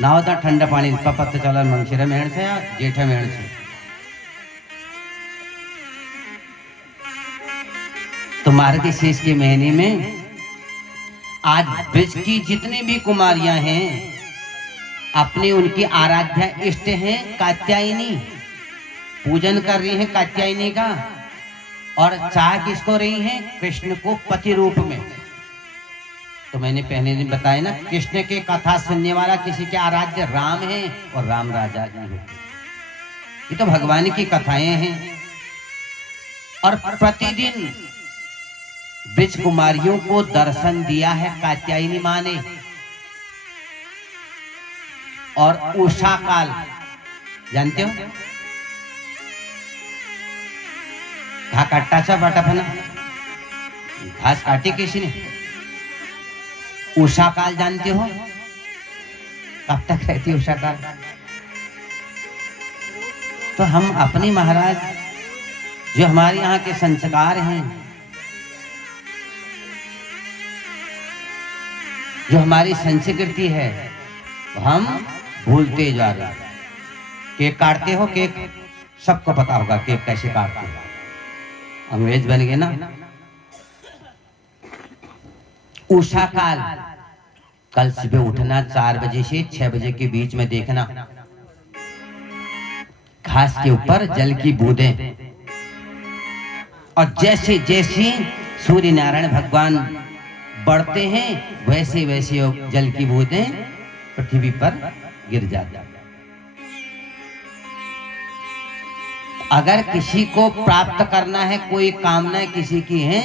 ना होता ठंडा पानी पत्ता चला मंगशिरा मेहण से या जेठा मेहण से। तो मार्गशीर्ष के महीने में आज ब्रज की जितनी भी कुमारियां हैं अपनी उनकी आराध्या इष्ट हैं कात्यायनी, पूजन कर रही हैं कात्यायनी का, और चाह किसको रही हैं? कृष्ण को पति रूप में। तो मैंने पहले दिन बताया ना, कृष्ण के कथा सुनने वाला किसी के आराध्य राम है और राम राजा जी है। ये तो भगवान की कथाएं हैं। और प्रतिदिन ब्रज कुमारियों को दर्शन दिया है कात्यायनी मां ने। और उषा काल जानते हो, घा काटा सा बाटा फना, घास काटी किसी ने। उषा काल जानते हो? कब तक रहती उषा काल? तो हम अपने महाराज जो हमारे यहाँ के संस्कार हैं, जो हमारी संस्कृति है, हम भूलते जा रहे हैं। केक काटते हो? केक सबको पता होगा केक कैसे काटते हो, अंग्रेज बन गए ना। उषा काल, कल सुबह उठना 4 बजे से 6 बजे के बीच में देखना, घास के ऊपर जल की बूंदें, और जैसे जैसे सूर्य नारायण भगवान बढ़ते हैं वैसे वैसे जल की बूंदें पृथ्वी पर गिर जाती। अगर किसी को प्राप्त करना है, कोई कामना किसी की है,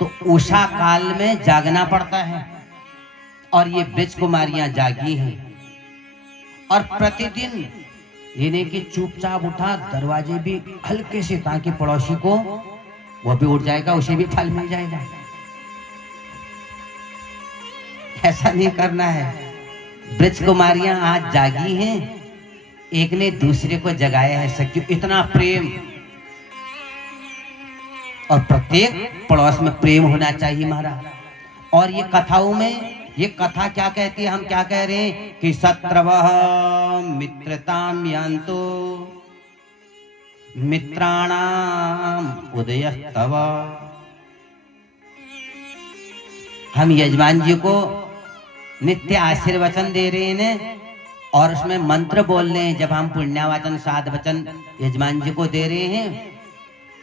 तो उषा काल में जागना पड़ता है। और ये ब्रज कुमारियां जागी हैं और प्रतिदिन इन्हें कि चुपचाप उठा, दरवाजे भी हल्के से, ताकि पड़ोसी को वो भी उठ जाएगा, उसे भी फल मिल जाएगा। ऐसा नहीं करना है। ब्रज कुमारियां आज जागी हैं, एक ने दूसरे को जगाया है। सखियों, इतना प्रेम, और प्रत्येक पड़ोस में प्रेम होना चाहिए महाराज। और ये कथाओं में, ये कथा क्या कहती है, हम क्या कह रहे हैं कि शत्रवः मित्रताम यान्तो मित्राणाम उदयस्तव। हम यजमान जी को नित्य आशीर्वचन दे रहे हैं और उसमें मंत्र बोल रहे हैं। जब हम पुण्यवाचन साध वचन यजमान जी को दे रहे हैं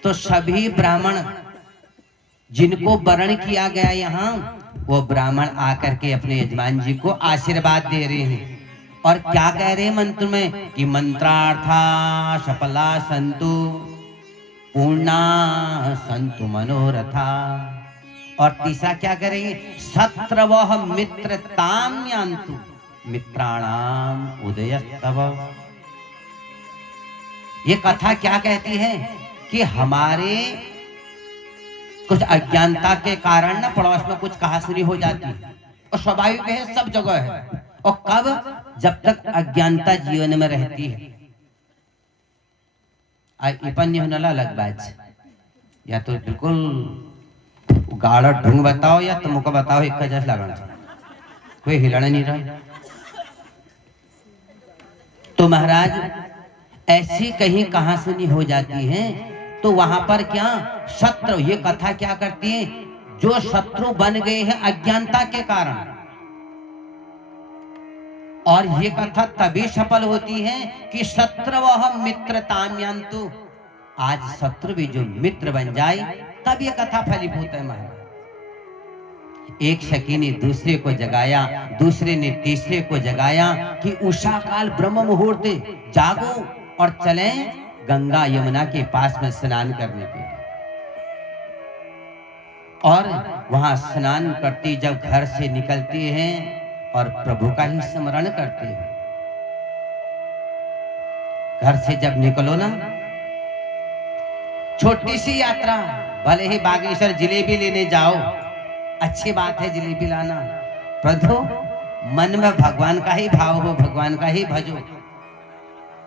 तो सभी ब्राह्मण जिनको वर्ण किया गया यहाँ, वो ब्राह्मण आकर के अपने यजमान जी को आशीर्वाद दे रहे हैं। और क्या कह रहे हैं मंत्र में कि मंत्रार्था सफला संतु पूर्णा संतु मनोरथा। और तीसरा क्या करेंगे, शत्रवः मित्रताम यान्तु मित्राणाम उदयस्तव। ये कथा क्या कहती है कि हमारे कुछ अज्ञानता के कारण ना पड़ोस में कुछ कहासुनी हो जाती है, और स्वाभाविक है, सब जगह है। और कब, जब तक अज्ञानता जीवन में रहती है। इपन्य होने लग बाज, या तो बिल्कुल गाढ़ा ढंग बताओ या तुमको बताओ एक जैसा लगना, कोई हिलना नहीं रहा। तो महाराज ऐसी कहीं कहासुनी हो जाती है तो वहां पर क्या शत्रु, ये कथा क्या करती है, जो शत्रु बन गए हैं अज्ञानता के कारण। और ये कथा तभी सफल होती है कि शत्रवः मित्रताम यान्तु। आज शत्रु भी जो मित्र बन जाए तब ये कथा फलीभूत है महाराज। एक सखी ने दूसरे को जगाया, दूसरे ने तीसरे को जगाया कि उषा काल ब्रह्म मुहूर्त जागो और चलें गंगा यमुना के पास में स्नान करने के लिए। और वहां स्नान करती जब घर से निकलती हैं और प्रभु का ही स्मरण करती है। घर से जब निकलो ना, छोटी सी यात्रा, भले ही बागेश्वर जिलेबी लेने जाओ, अच्छी बात है जिलेबी लाना, परंतु मन में भगवान का ही भाव हो, भगवान का ही भजो।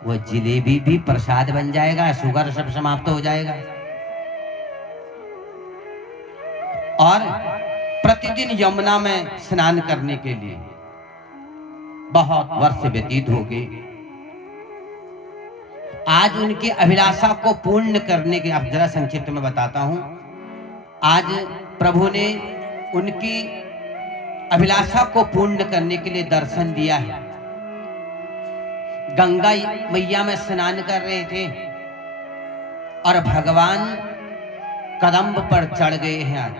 वो जिलेबी भी प्रसाद बन जाएगा, शुगर सब समाप्त हो जाएगा। और प्रतिदिन यमुना में स्नान करने के लिए बहुत वर्ष व्यतीत हो गए। आज उनकी अभिलाषा को पूर्ण करने के, अब जरा संक्षिप्त में बताता हूं। आज प्रभु ने उनकी अभिलाषा को पूर्ण करने के लिए दर्शन दिया है। गंगा मैया में स्नान कर रहे थे और भगवान कदम्ब पर चढ़ गए हैं आज,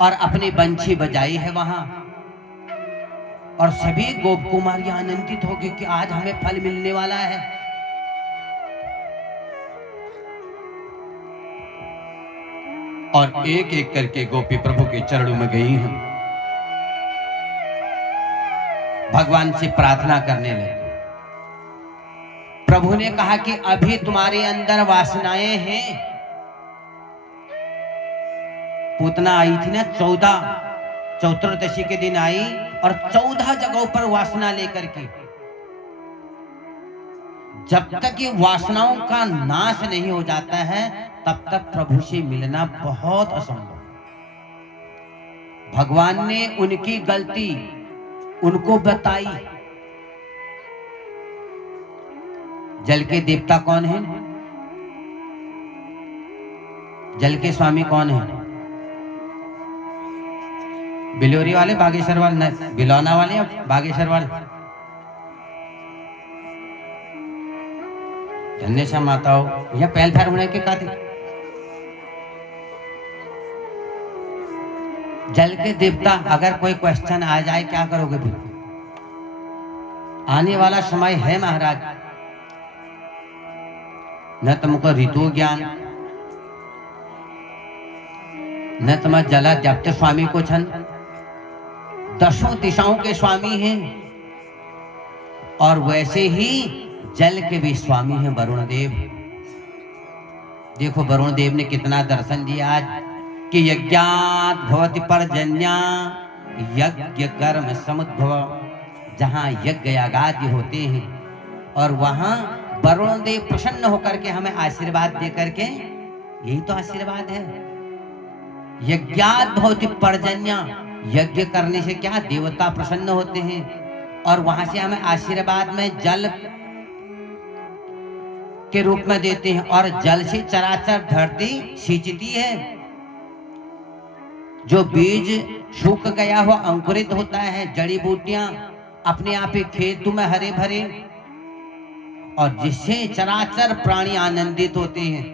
और अपनी बंशी बजाई है वहां। और सभी गोप कुमारियां आनंदित हो गई कि आज हमें फल मिलने वाला है। और एक एक करके गोपी प्रभु के चरणों में गई हैं, भगवान से प्रार्थना करने लगे। प्रभु ने कहा कि अभी तुम्हारे अंदर वासनाएं हैं। पूतना आई थी ना, 14 चतुर्दशी के दिन आई और 14 जगहों पर वासना लेकर के। जब तक ये वासनाओं का नाश नहीं हो जाता है तब तक प्रभु से मिलना बहुत असंभव। भगवान ने उनकी गलती उनको बताई। जल के देवता कौन है? जल के स्वामी कौन है? बिलोरी वाले, बागेश्वर वाले, बिलौना वाले या बागेश्वर वाले? धन्य सा माताओं, यह पहल फैर होने के काती जल के देवता। अगर कोई क्वेश्चन आ जाए क्या करोगे फिर? आने वाला समय है महाराज, न तुमको ऋतु ज्ञान, न तुम जला जप्त स्वामी को छन, 10 दिशाओं के स्वामी हैं। और वैसे ही जल के भी स्वामी हैं वरुण देव। देखो वरुण देव ने कितना दर्शन दिया आज। कि यज्ञात भवति पर्जन्या यज्ञ कर्म समुद्भव। जहां यज्ञ यागादि होते हैं और वहां वरुण देव प्रसन्न होकर के हमें आशीर्वाद दे करके, यही तो आशीर्वाद है। यज्ञात भवति पर्जन्या, यज्ञ करने से क्या देवता प्रसन्न होते हैं और वहां से हमें आशीर्वाद में जल के रूप में देते हैं। और जल से चराचर धरती सींचती है। जो बीज सूख गया हुआ अंकुरित होता है, जड़ी बूटियां अपने आप ही खेतों में हरे भरे, और जिससे चराचर प्राणी आनंदित होते हैं।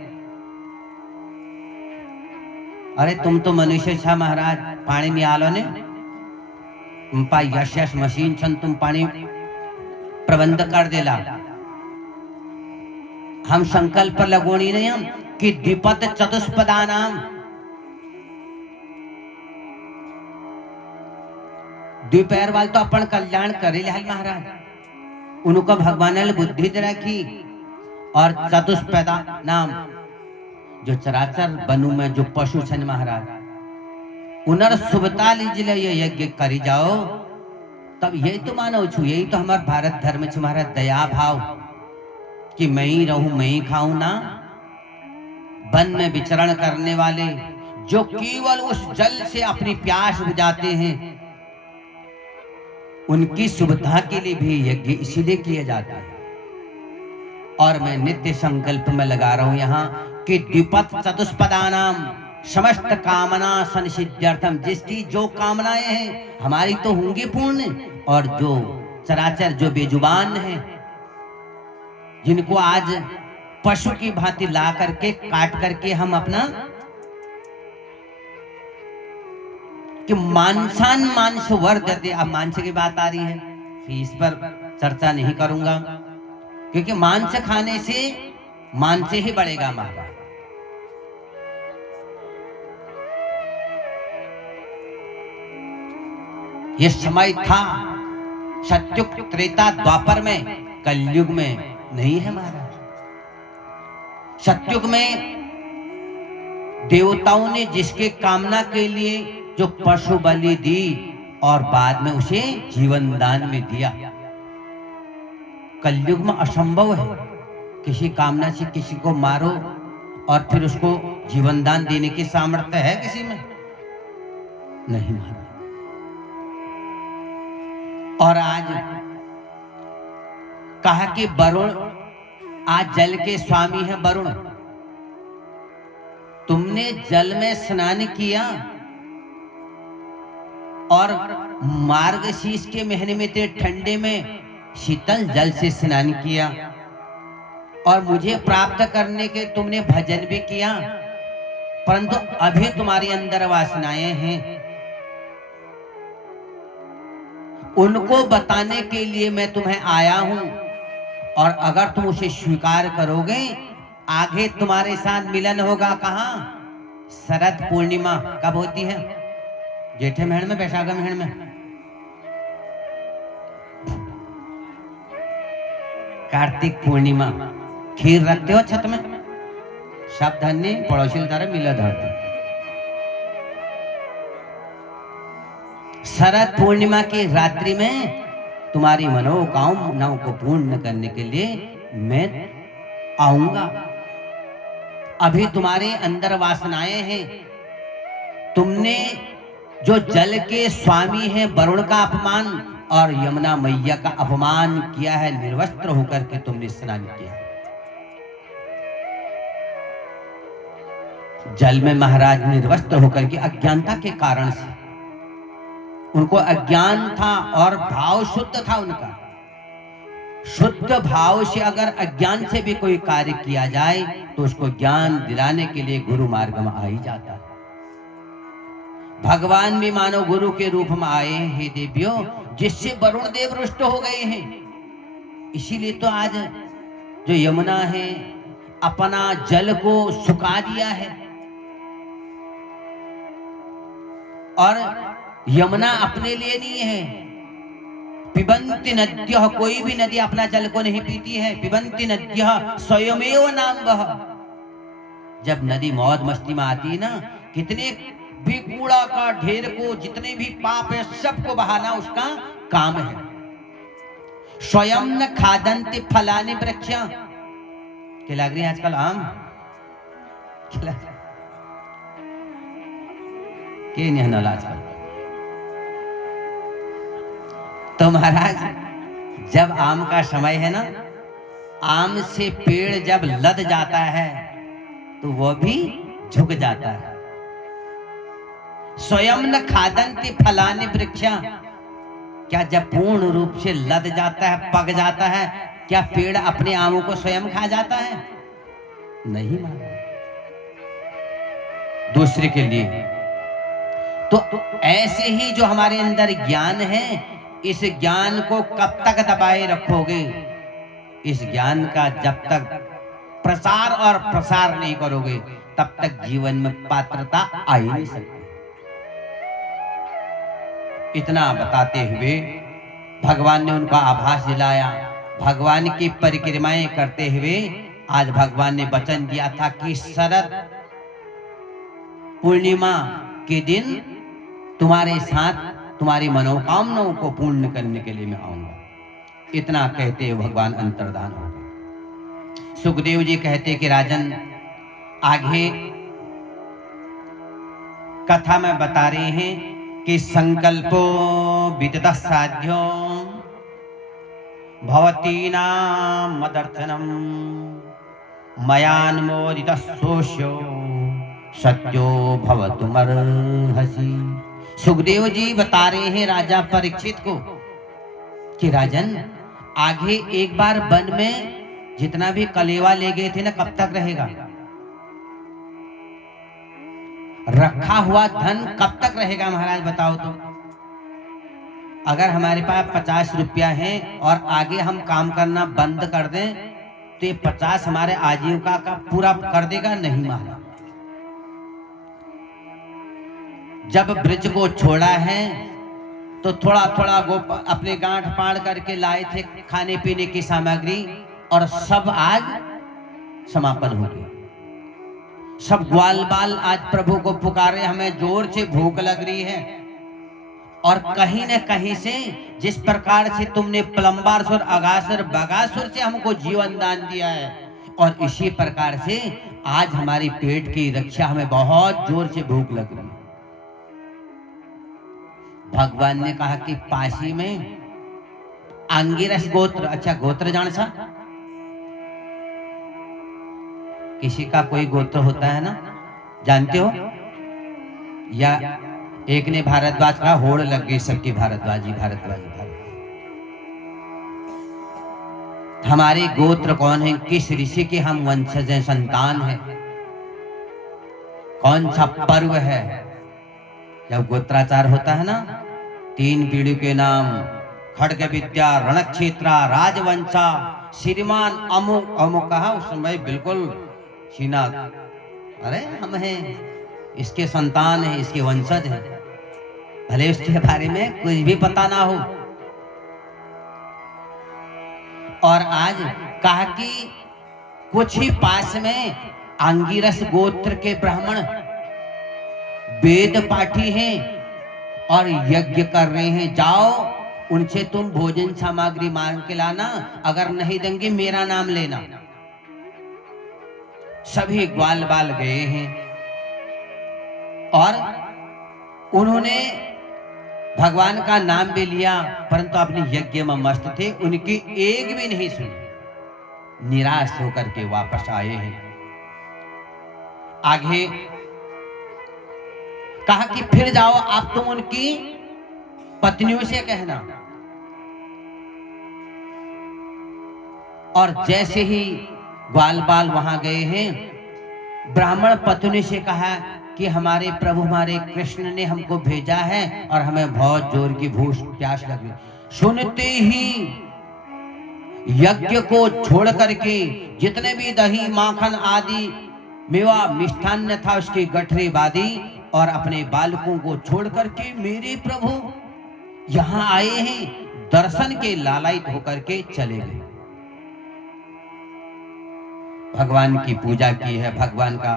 अरे तुम तो मनुष्य छा महाराज, पानी नहीं आलो ने तुम पा यश यश मशीन छन, तुम पानी प्रबंध कर देला। हम संकल्प लगोनी नहीं हम कि द्विपद चतुष्पदा नाम, द्विपैर वाल तो अपन कल्याण करे ले महाराज, उनको भगवान ने बुद्धि दे रखी। और चतुष्पदा नाम जो चराचर बनु में जो पशु छन महाराज, उनर शुभता लीजिए ये यज्ञ करी जाओ, तब यही तो मानो छू। यही तो हमारे भारत धर्म छ महाराज, दया भाव कि मैं ही रहूं मैं ही खाऊं ना। वन में विचरण करने वाले जो केवल उस जल से अपनी प्यास बुझाते हैं, उनकी सुविधा के लिए भी यज्ञ इसीलिए किया जाता है। और मैं नित्य संकल्प में लगा रहा हूं यहाँ कि द्विपद चतुष्पदानाम समस्त कामना संसिद्ध्यर्थम, जिसकी जो कामनाएं हैं हमारी तो होंगी पूर्ण, और जो चराचर जो बेजुबान हैं, जिनको आज पशु की भांति ला करके काट करके हम अपना कि मांसान मांस वर देते। अब मांस की बात आ रही है, इस पर चर्चा नहीं करूंगा, क्योंकि मांस खाने से मांस ही बढ़ेगा महाराज। ये समय था सत्युग त्रेता द्वापर में, कलयुग में नहीं है महाराज। सत्युग में देवताओं ने जिसके कामना के लिए जो पशु बलि दी और बाद में उसे जीवन दान में दिया। कलयुग में असंभव है किसी कामना से किसी को मारो और फिर उसको जीवन दान देने की सामर्थ्य है किसी में? नहीं महाराज। और आज कहा कि वरुण, आज जल के स्वामी है वरुण। तुमने जल में स्नान किया और मार्गशीर्ष के महीने में ते ठंडे में शीतल जल से स्नान किया, और मुझे प्राप्त करने के तुमने भजन भी किया, परंतु अभी तुम्हारे अंदर वासनाएं हैं। उनको बताने के लिए मैं तुम्हें आया हूं, और अगर तुम उसे स्वीकार करोगे, आगे तुम्हारे साथ मिलन होगा। कहां? शरद पूर्णिमा कब होती है? जेठे महीने में, बैसाख महीने में? कार्तिक पूर्णिमा। खीर रखते हो छत में, सब धन्य पड़ोसी द्वारा मिला धरती। शरद पूर्णिमा की रात्रि में तुम्हारी मनोकामनाओं को पूर्ण करने के लिए मैं आऊंगा। अभी तुम्हारे अंदर वासनाएं हैं। तुमने जो जल के स्वामी है वरुण का अपमान और यमुना मैया का अपमान किया है, निर्वस्त्र होकर के तुमने स्नान किया। जल में महाराज निर्वस्त्र होकर के अज्ञानता के कारण से, उनको अज्ञान था और भाव शुद्ध था उनका। शुद्ध भाव से अगर अज्ञान से भी कोई कार्य किया जाए तो उसको ज्ञान दिलाने के लिए गुरु मार्ग में आ ही जाता है। भगवान भी मानो गुरु के रूप में आए हैं देवियों, जिससे वरुण देव रुष्ट हो गए हैं। इसीलिए तो आज जो यमुना है अपना जल को सुखा दिया है, और यमुना अपने लिए नहीं है। पिबंती नद्यः, कोई भी नदी अपना जल को नहीं पीती है। पिबंती नद्यः स्वयमेव नाम्भः। जब नदी मौज मस्ती में आती है ना, कितने भी कूड़ा का ढेर को, जितने भी पाप है सबको बहाना उसका काम है। स्वयं न खादन्ति फलानि वृक्षा, क्या लग रही है आजकल आम क्या नहीं है आजकल। तो महाराज जब आम का समय है ना, आम से पेड़ जब लद जाता है तो वह भी झुक जाता है। स्वयं न खादन्ति फलानि वृक्षा, क्या जब पूर्ण रूप से लद जाता है, पक जाता है, क्या पेड़ अपने आमों को स्वयं खा जाता है? नहीं माना, दूसरे के लिए। तो ऐसे ही जो हमारे अंदर ज्ञान है, इस ज्ञान को कब तक दबाए रखोगे? इस ज्ञान का जब तक प्रसार और प्रसार नहीं करोगे तब तक जीवन में पात्रता आ ही नहीं सकती। इतना बताते हुए भगवान ने उनका आभास दिलाया। भगवान की परिक्रमाएं करते हुए आज भगवान ने वचन दिया था कि शरद पूर्णिमा के दिन तुम्हारे साथ तुम्हारी मनोकामनाओं को पूर्ण करने के लिए मैं आऊंगा। इतना कहते हुए भगवान अंतर्धान हो गए। सुखदेव जी कहते कि राजन, आगे कथा में बता रहे हैं कि संकल्पो विदितः साध्यो भवतीनां मदर्शनम मयान्मोदितः सोष्यो सत्यो भवतुमर्हसि। सुखदेव जी बता रहे हैं राजा परीक्षित को कि राजन, आगे एक बार वन में जितना भी कलेवा ले गए थे ना, कब तक रहेगा? रखा हुआ धन कब तक रहेगा महाराज बताओ तो? अगर हमारे पास 50 रुपया है और आगे हम काम करना बंद कर दें तो ये 50 हमारे आजीविका का पूरा कर देगा? नहीं महाराज। जब ब्रज को छोड़ा है तो थोड़ा थोड़ा अपने गांठ पाड़ करके लाए थे खाने पीने की सामग्री, और सब आज समापन हो गया। सब ग्वाल बाल आज प्रभु को पुकारे, हमें जोर से भूख लग रही है। और कहीं न कहीं से जिस प्रकार से तुमने प्लम्बासुर, अगासुर, बगासुर से हमको जीवन दान दिया है, और इसी प्रकार से आज हमारी पेट की रक्षा, हमें बहुत जोर से भूख लग रही है। भगवान ने कहा कि पासी में अंगिरस गोत्र, अच्छा गोत्र जान सा, किसी का कोई गोत्र होता है ना, जानते हो? या एक ने भारद्वाज कहा, होड़ लग गई सबकी भारद्वाजी भारद्वाजी भारद्वाज। हमारे गोत्र कौन है? किस ऋषि के हम वंशज हैं, संतान है? कौन सा पर्व है जब गोत्राचार होता है ना? 3 पीढ़ी के नाम, खड्ग विद्या, रणक्षेत्रा, राजवंशा, श्रीमान अमुक अमुक, कहा उस समय बिल्कुल सीना, अरे हम हैं, इसके संतान हैं, इसके वंशज हैं, भले उसके बारे में कुछ भी पता ना हो। और आज कहा कि कुछ ही पास में अंगिरस गोत्र के ब्राह्मण वेद पाठी हैं और यज्ञ कर रहे हैं, जाओ उनसे तुम भोजन सामग्री मांग के लाना, अगर नहीं देंगे मेरा नाम लेना। सभी ग्वाल बाल गए हैं और उन्होंने भगवान का नाम भी लिया, परंतु अपने यज्ञ में मस्त थे, उनकी एक भी नहीं सुनी, निराश होकर के वापस आए हैं। आगे कहा कि फिर जाओ आप तुम उनकी पत्नियों से कहना। और जैसे ही ग्वाल बाल वहां गए हैं, ब्राह्मण पत्नी से कहा कि हमारे प्रभु, हमारे कृष्ण ने हमको भेजा है और हमें बहुत जोर की भूख प्यास लगी। सुनते ही यज्ञ को छोड़ करके जितने भी दही माखन आदि मेवा मिष्ठान्न था उसकी गठरी बांधी और अपने बालकों को छोड़ करके मेरे प्रभु यहां आए हैं, दर्शन के लालायित होकर के चले गए। भगवान की पूजा की है, भगवान का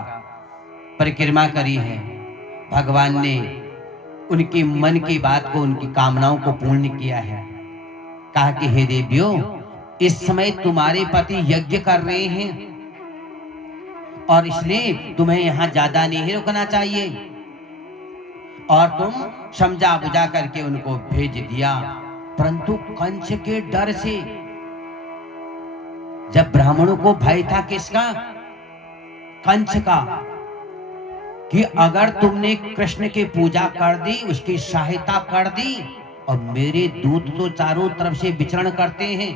परिक्रमा करी है, भगवान ने उनकी मन की बात को, उनकी कामनाओं को पूर्ण किया है। कहा कि हे देवियों, इस समय तुम्हारे पति यज्ञ कर रहे हैं और इसलिए तुम्हें यहां ज्यादा नहीं रुकना चाहिए, और तुम समझा बुझा करके उनको भेज दिया। परंतु कंस के डर से, जब ब्राह्मणों को भय था किसका? कंस का, कि अगर तुमने कृष्ण की पूजा कर दी, उसकी सहायता कर दी, और मेरे दूत तो चारों तरफ से विचरण करते हैं।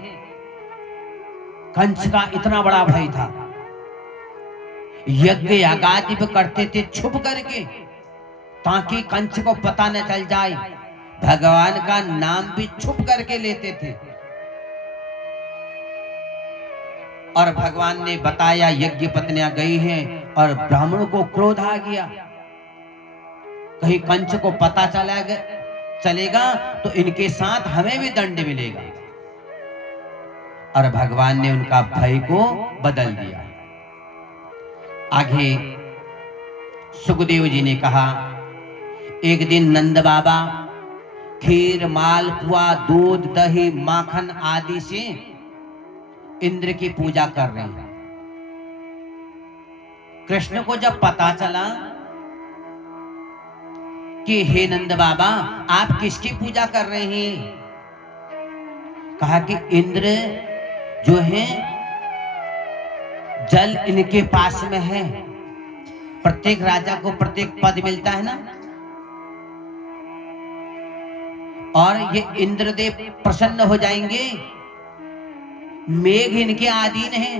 कंस का इतना बड़ा भय था। यज्ञ यागादि भी करते थे छुप करके, ताकि कंस को पता न चल जाए। भगवान का नाम भी छुप करके लेते थे। और भगवान ने बताया यज्ञ पत्नियां गई हैं, और ब्राह्मणों को क्रोध आ गया, कहीं कंस को पता चलेगा तो इनके साथ हमें भी दंड मिलेगा। और भगवान ने उनका भय को बदल दिया। आगे सुखदेव जी ने कहा, एक दिन नंद बाबा खीर, मालपुआ, दूध, दही, माखन आदि से इंद्र की पूजा कर रहे हैं। कृष्ण को जब पता चला कि हे नंद बाबा, आप किसकी पूजा कर रहे हैं? कहा कि इंद्र जो है, जल इनके पास में है। प्रत्येक राजा को प्रत्येक पद मिलता है ना, और ये इंद्रदेव प्रसन्न हो जाएंगे। मेघ इनके अधीन है,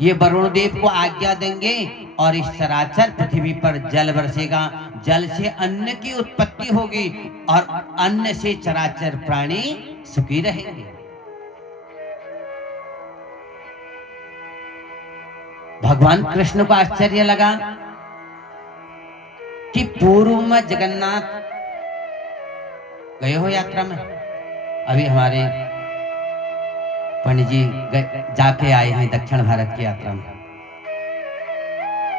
ये वरुण देव को आज्ञा देंगे और इस चराचर पृथ्वी पर जल बरसेगा। जल से अन्न की उत्पत्ति होगी और अन्न से चराचर प्राणी सुखी रहेंगे। भगवान कृष्ण को आश्चर्य लगा कि पूर्व में जगन्नाथ गए हो यात्रा में। अभी हमारे पंडित जी जाके आए हैं दक्षिण भारत की यात्रा में,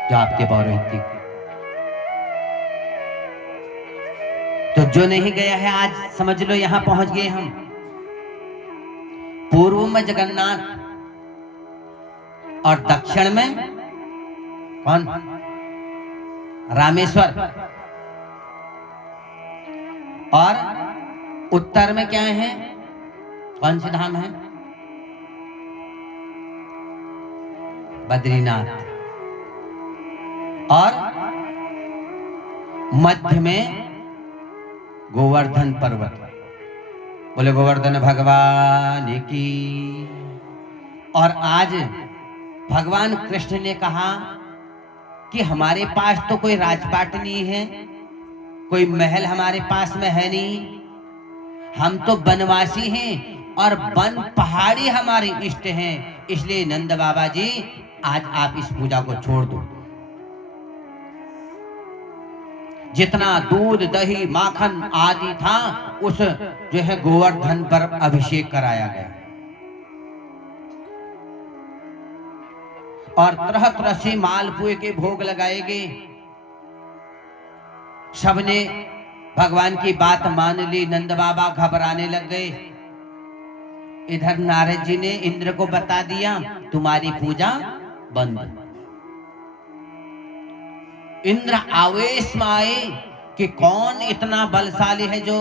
जो आपके पौरोहित थी। तो जो नहीं गया है, आज समझ लो यहां पहुंच गए हम। पूर्व में जगन्नाथ और दक्षिण में कौन? रामेश्वर। और उत्तर में क्या है? कौन से धाम है? बद्रीनाथ। और मध्य में गोवर्धन पर्वत। बोले गोवर्धन भगवान की। और आज भगवान कृष्ण ने कहा कि हमारे पास तो कोई राजपाट नहीं है, कोई महल हमारे पास में है नहीं, हम तो वनवासी हैं और वन पहाड़ी हमारे इष्ट हैं। इसलिए नंद बाबा जी, आज आप इस पूजा को छोड़ दो। जितना दूध, दही, माखन आदि था, उस जो है गोवर्धन पर अभिषेक कराया गया, और तरह तरह से मालपुए के भोग लगाए गए। सबने भगवान की बात मान ली। नंद बाबा घबराने लग गए। इधर नारद जी ने इंद्र को बता दिया, तुम्हारी पूजा बंद। इंद्र आवेश में आए कि कौन इतना बलशाली है जो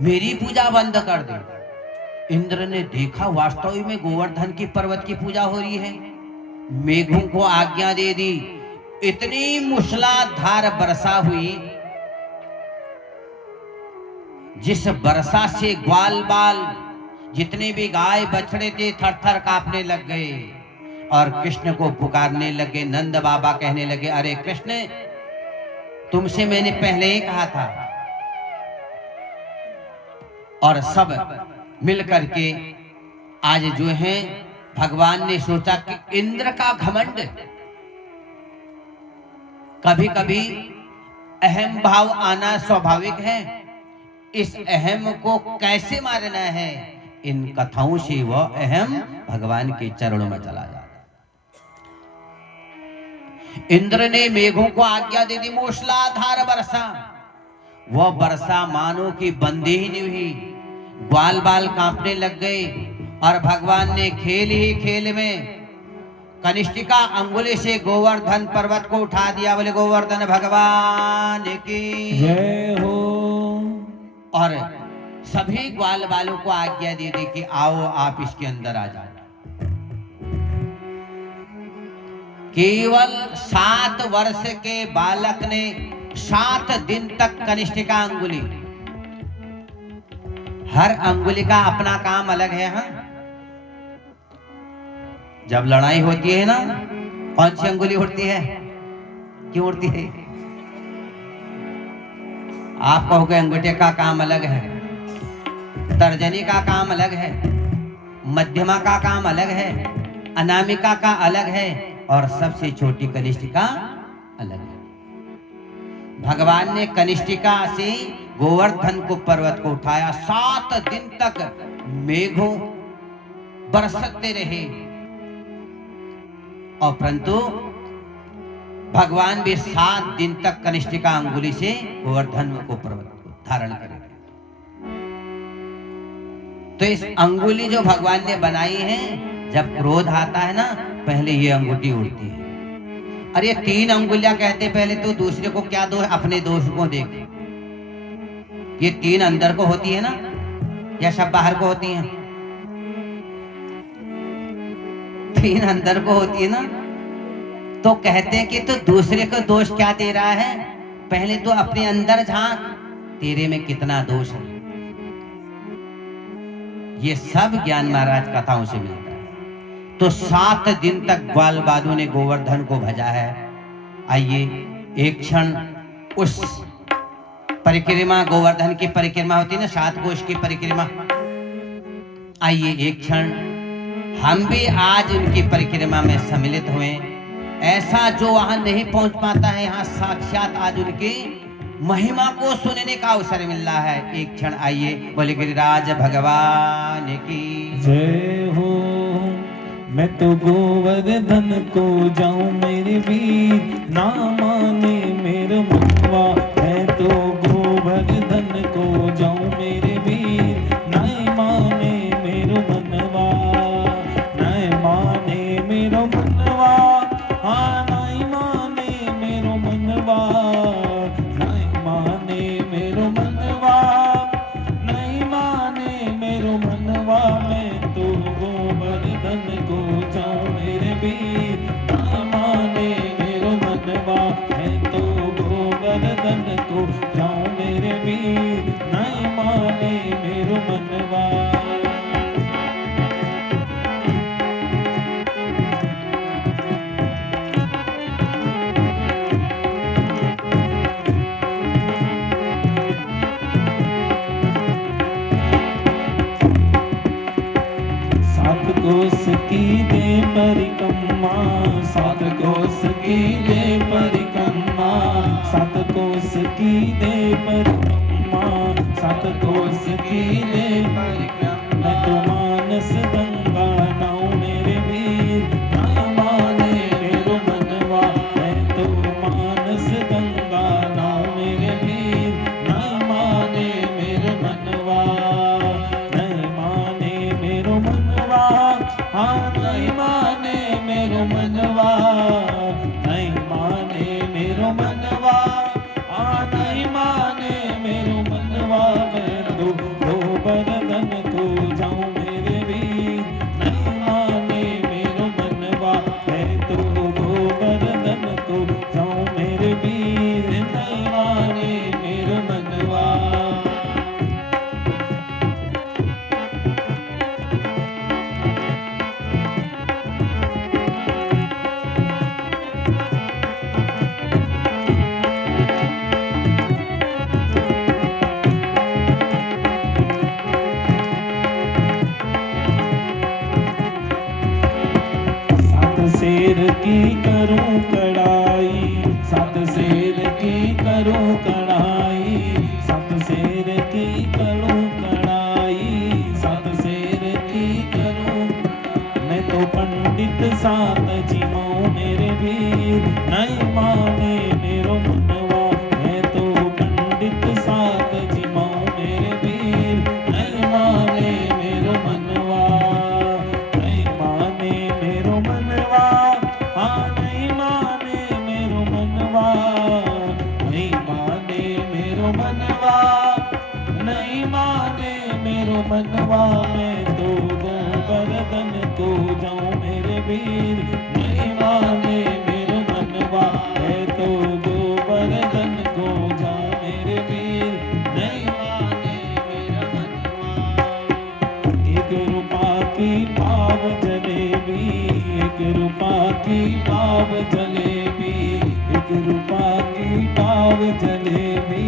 मेरी पूजा बंद कर दे। इंद्र ने देखा वास्तव में गोवर्धन की पर्वत की पूजा हो रही है। मेघों को आज्ञा दे दी। इतनी मूसलाधार वर्षा हुई, जिस वर्षा से ग्वाल बाल जितने भी गाय बछड़े थे थर थर कांपने लग गए और कृष्ण को पुकारने लगे। नंद बाबा कहने लगे, अरे कृष्ण, तुमसे मैंने पहले ही कहा था। और सब मिलकर के आज जो है भगवान ने सोचा कि इंद्र का घमंड, कभी कभी अहम भाव आना स्वाभाविक है। इस अहम को कैसे मारना है, इन कथाओं से वह अहम भगवान के चरणों में चला जाता। इंद्र ने मेघों को आज्ञा दे दी मूसलाधार वर्षा। वह वर्षा मानो की बंदी ही नहीं हुई, ग्वाल बाल कांपने लग गए। और भगवान ने खेल ही खेल में कनिष्ठिका अंगुली से गोवर्धन पर्वत को उठा दिया। बोले गोवर्धन भगवान की जय हो। और सभी ग्वाल बालों को आज्ञा दे दी कि आओ आप इसके अंदर आ जाओ। केवल 7 वर्ष के बालक ने 7 दिन तक कनिष्ठिका अंगुली, हर अंगुली का अपना काम अलग है। हाँ, जब लड़ाई होती है ना, कौन सी अंगुली उड़ती है, क्यों उड़ती है? आप कहोगे अंगूठे का काम अलग है, तर्जनी का काम अलग है, मध्यमा का काम अलग है, अनामिका का अलग है, और सबसे छोटी कनिष्ठिका अलग है। भगवान ने कनिष्ठिका से गोवर्धन को पर्वत को उठाया। 7 दिन तक मेघों बरसते रहे, और परंतु भगवान भी 7 दिन तक कनिष्ठिका अंगुली से गोवर्धन को पर्वत को धारण करे। तो इस अंगुली जो भगवान ने बनाई है, जब क्रोध आता है ना, पहले ये अंगूठी उड़ती है। अरे ये 3 अंगुलियां कहते पहले तो दूसरे को क्या दोष, अपने दोष को देख। ये 3 अंदर को होती है ना, या सब बाहर को होती हैं? 3 अंदर को होती है ना। तो कहते हैं कि तो दूसरे को दोष क्या दे रहा है, पहले तो अपने अंदर झांक, तेरे में कितना दोष है। ये सब ज्ञान महाराज कथाओं से मिलता है। तो 7 दिन तक ग्वाल बालू ने गोवर्धन को भजा है। आइए एक क्षण उस परिक्रमा, गोवर्धन की परिक्रमा होती है ना, 7 कोष की परिक्रमा, आइए एक क्षण हम भी आज उनकी परिक्रमा में सम्मिलित हुए। ऐसा जो वहां नहीं पहुंच पाता है, यहाँ साक्षात आज उनकी महिमा को सुनने का अवसर मिल रहा है। एक क्षण आइए, बोले गिरिराज भगवान की जय हो। मैं तो गोवर्धन को जाऊं मेरे वीर, ना माने मेरे मनवा। मैं तो गोवर्धन को जाऊं मेरे वीर, नहीं माने मेरो मनवा, नहीं माने मेरो मनवा। हाँ, नहीं माने मेरो मनवा, नहीं माने मेरो मनवा, नहीं माने मेरो मनवा। मैं तो गोवर्धन को जाऊं मेरे वीर, ना माने मेरो मनवा। मैं तो गोवर्धन को जाऊं मेरे वीर, नहीं माने मेरो मनवा। कोस की दे परिक्रमा, 7 कोस की दे परिक्रमा, 7 कोस की दे परिक्रमा, 7 कोस की दे परिक्रमा। मैं तो मानस गंगा नाऊं मेरे वीर, ना माने मेरो मनवा। मैं तो मानस गंगा नाऊं मेरे वीर, ना माने मेरो मनवा, नहीं माने मेरो मनवा। हाँ, नहीं माने मेरो मनवा, नहीं माने मेरो मनवा। हाँ, नहीं माने मेरो मनवा। मैं तो गोवर्धन को जाऊं मेरे वीर, मनवा, मैं तो दो बरदन को जाऊं मेरे वीर, नहीं माने मेरो मनवा, मैं तो दो बरदन को जाऊं मेरे वीर, नहीं माने मेरा मनवा। एक रुपा की पाव जलेबी, एक रुपा की पाव जलेबी, एक रुपा की पाव जलेबी,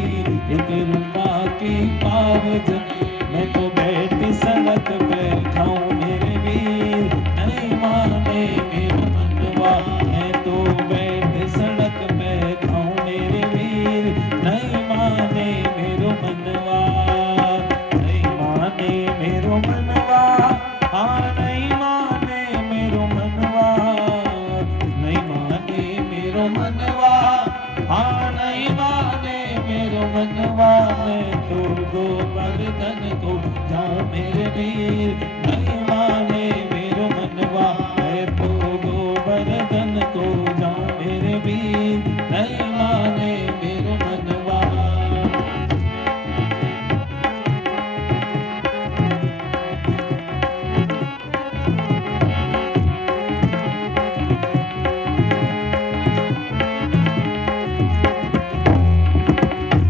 एक रुपा की पाव जलेबी, मैं तो बैठी सड़क पे खाऊं मेरे वीर, नहीं माने मेरा मनवा, मैं तो बैठी सड़क पे खाऊं मेरे वीर, नहीं माने मेरो मनवा, नहीं माने मेरो मनवा, हाँ नहीं माने मेरो मनवा, नहीं माने मेरो मनवा, हाँ नहीं माने मेरो मनवा, मैं तो दो बरदन को जाऊं मेरे वीर, नहीं माने मेरो मनवा, मैं तो दो बरदन को जाऊं मेरे वीर, नहीं माने मेरो मनवा।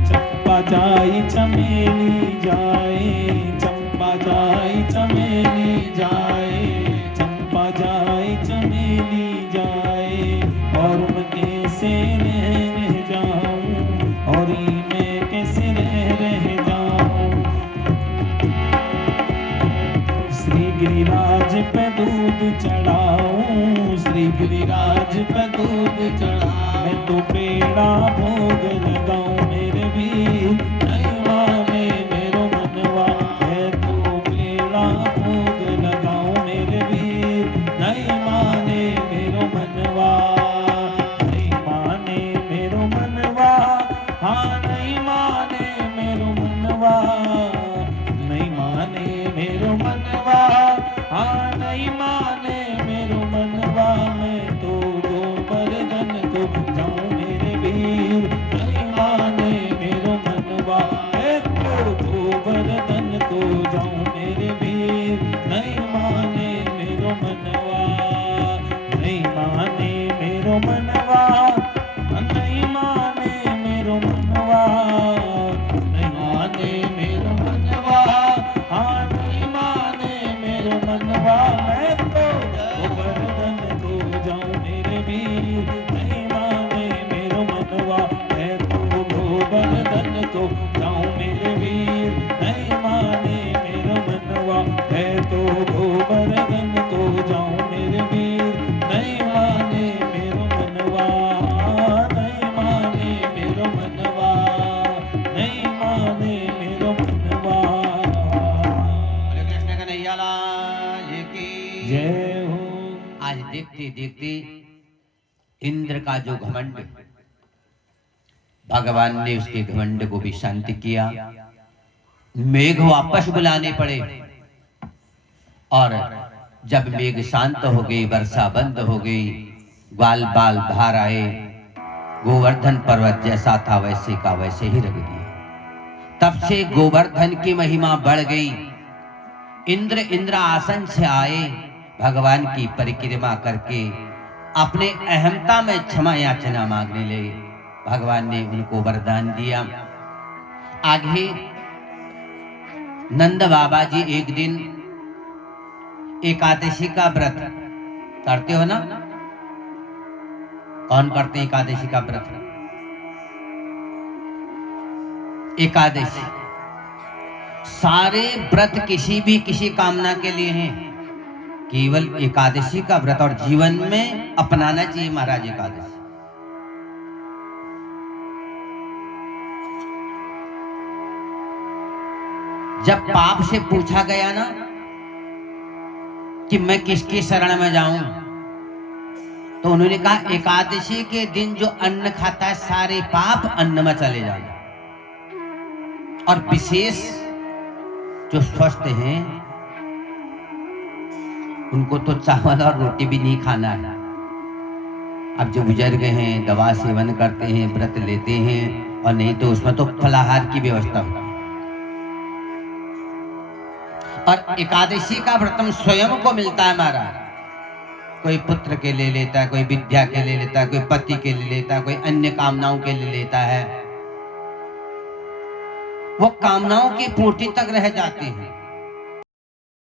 चंपा जाई चमेली जाए, चंपा जाई चमेली जाए, चंपा जाई चमेली जाए, और मैं कैसे रह जाऊं, और मैं कैसे रह जाऊं, श्री गिरिराज पे दूध चढ़ाऊं, श्री गिरिराज पे दूध चढ़ाऊं, मैं तो पेड़ा भोग लगाऊं मेरे वीर, नहीं माने मेरो मनवा, मैं तो पेड़ा भोग लगाऊं मेरे वीर, नहीं माने मेरो मनवा, नहीं माने मेरो मनवा, हाँ नहीं माने मेरो मनवा, नहीं माने मेरो मनवा, हाँ नहीं माने मेरो मनवा, मैं तो दो बरदन को जाऊं मेरे वीर, नहीं माने मेरो मनवा, मैं तो दो बरदन को जाऊं मेरे वीर, नहीं माने मेरो मनवा, नहीं माने मेरो मनवा, नहीं माने मेरो मनवा, नहीं माने मेरो मनवा, हाँ नहीं माने मेरो मनवा, मैं तो दो बरदन को जाऊं मेरे वीर, नहीं माने मेरो मनवा, मैं तो दो बरदन को जाऊं मेरे वीर, नहीं माने मेरो मनवा, मैं तो दो बरदन को जाऊं मेरे वीर, नहीं माने मेरो मनवा, नहीं माने मेरो मनवा, नहीं माने मेरो मनवा। बोले कृष्ण कन्हैया लाल की जय हो। आज देखते देखते इंद्र का जो घमंड, भगवान ने उसके घमंड को भी शांत किया, मेघ वापस बुलाने पड़े, और जब मेघ शांत हो गई, वर्षा बंद हो गई, बाल बाल बाहर आए, गोवर्धन पर्वत जैसा था वैसे का वैसे ही रख दिया। तब से गोवर्धन की महिमा बढ़ गई। इंद्र इंद्रासन से आए, भगवान की परिक्रमा करके अपने अहमता में क्षमा याचना मांगने लगे। भगवान ने उनको वरदान दिया। आगे नंद बाबा जी एक दिन एकादशी का व्रत करते हो ना? कौन करते एकादशी का व्रत? एकादशी सारे व्रत किसी कामना के लिए हैं, केवल एकादशी का व्रत और जीवन में अपनाना चाहिए महाराज एकादशी। जब पाप से पूछा गया ना कि मैं किसकी शरण में जाऊं, तो उन्होंने कहा एकादशी के दिन जो अन्न खाता है सारे पाप अन्न में चले जाएंगे, और विशेष जो स्वस्थ हैं उनको तो चावल और रोटी भी नहीं खाना है। अब जो बुजुर्ग हैं दवा सेवन करते हैं, व्रत लेते हैं, और नहीं तो उसमें तो फलाहार की व्यवस्था होती है। और एकादशी का व्रतम स्वयं को मिलता है हमारा। कोई पुत्र के लिए लेता है, कोई विद्या के लिए लेता है, कोई पति के लिए लेता है, कोई अन्य कामनाओं के लिए लेता है। वो कामनाओं की पूर्ति तक रह जाती है।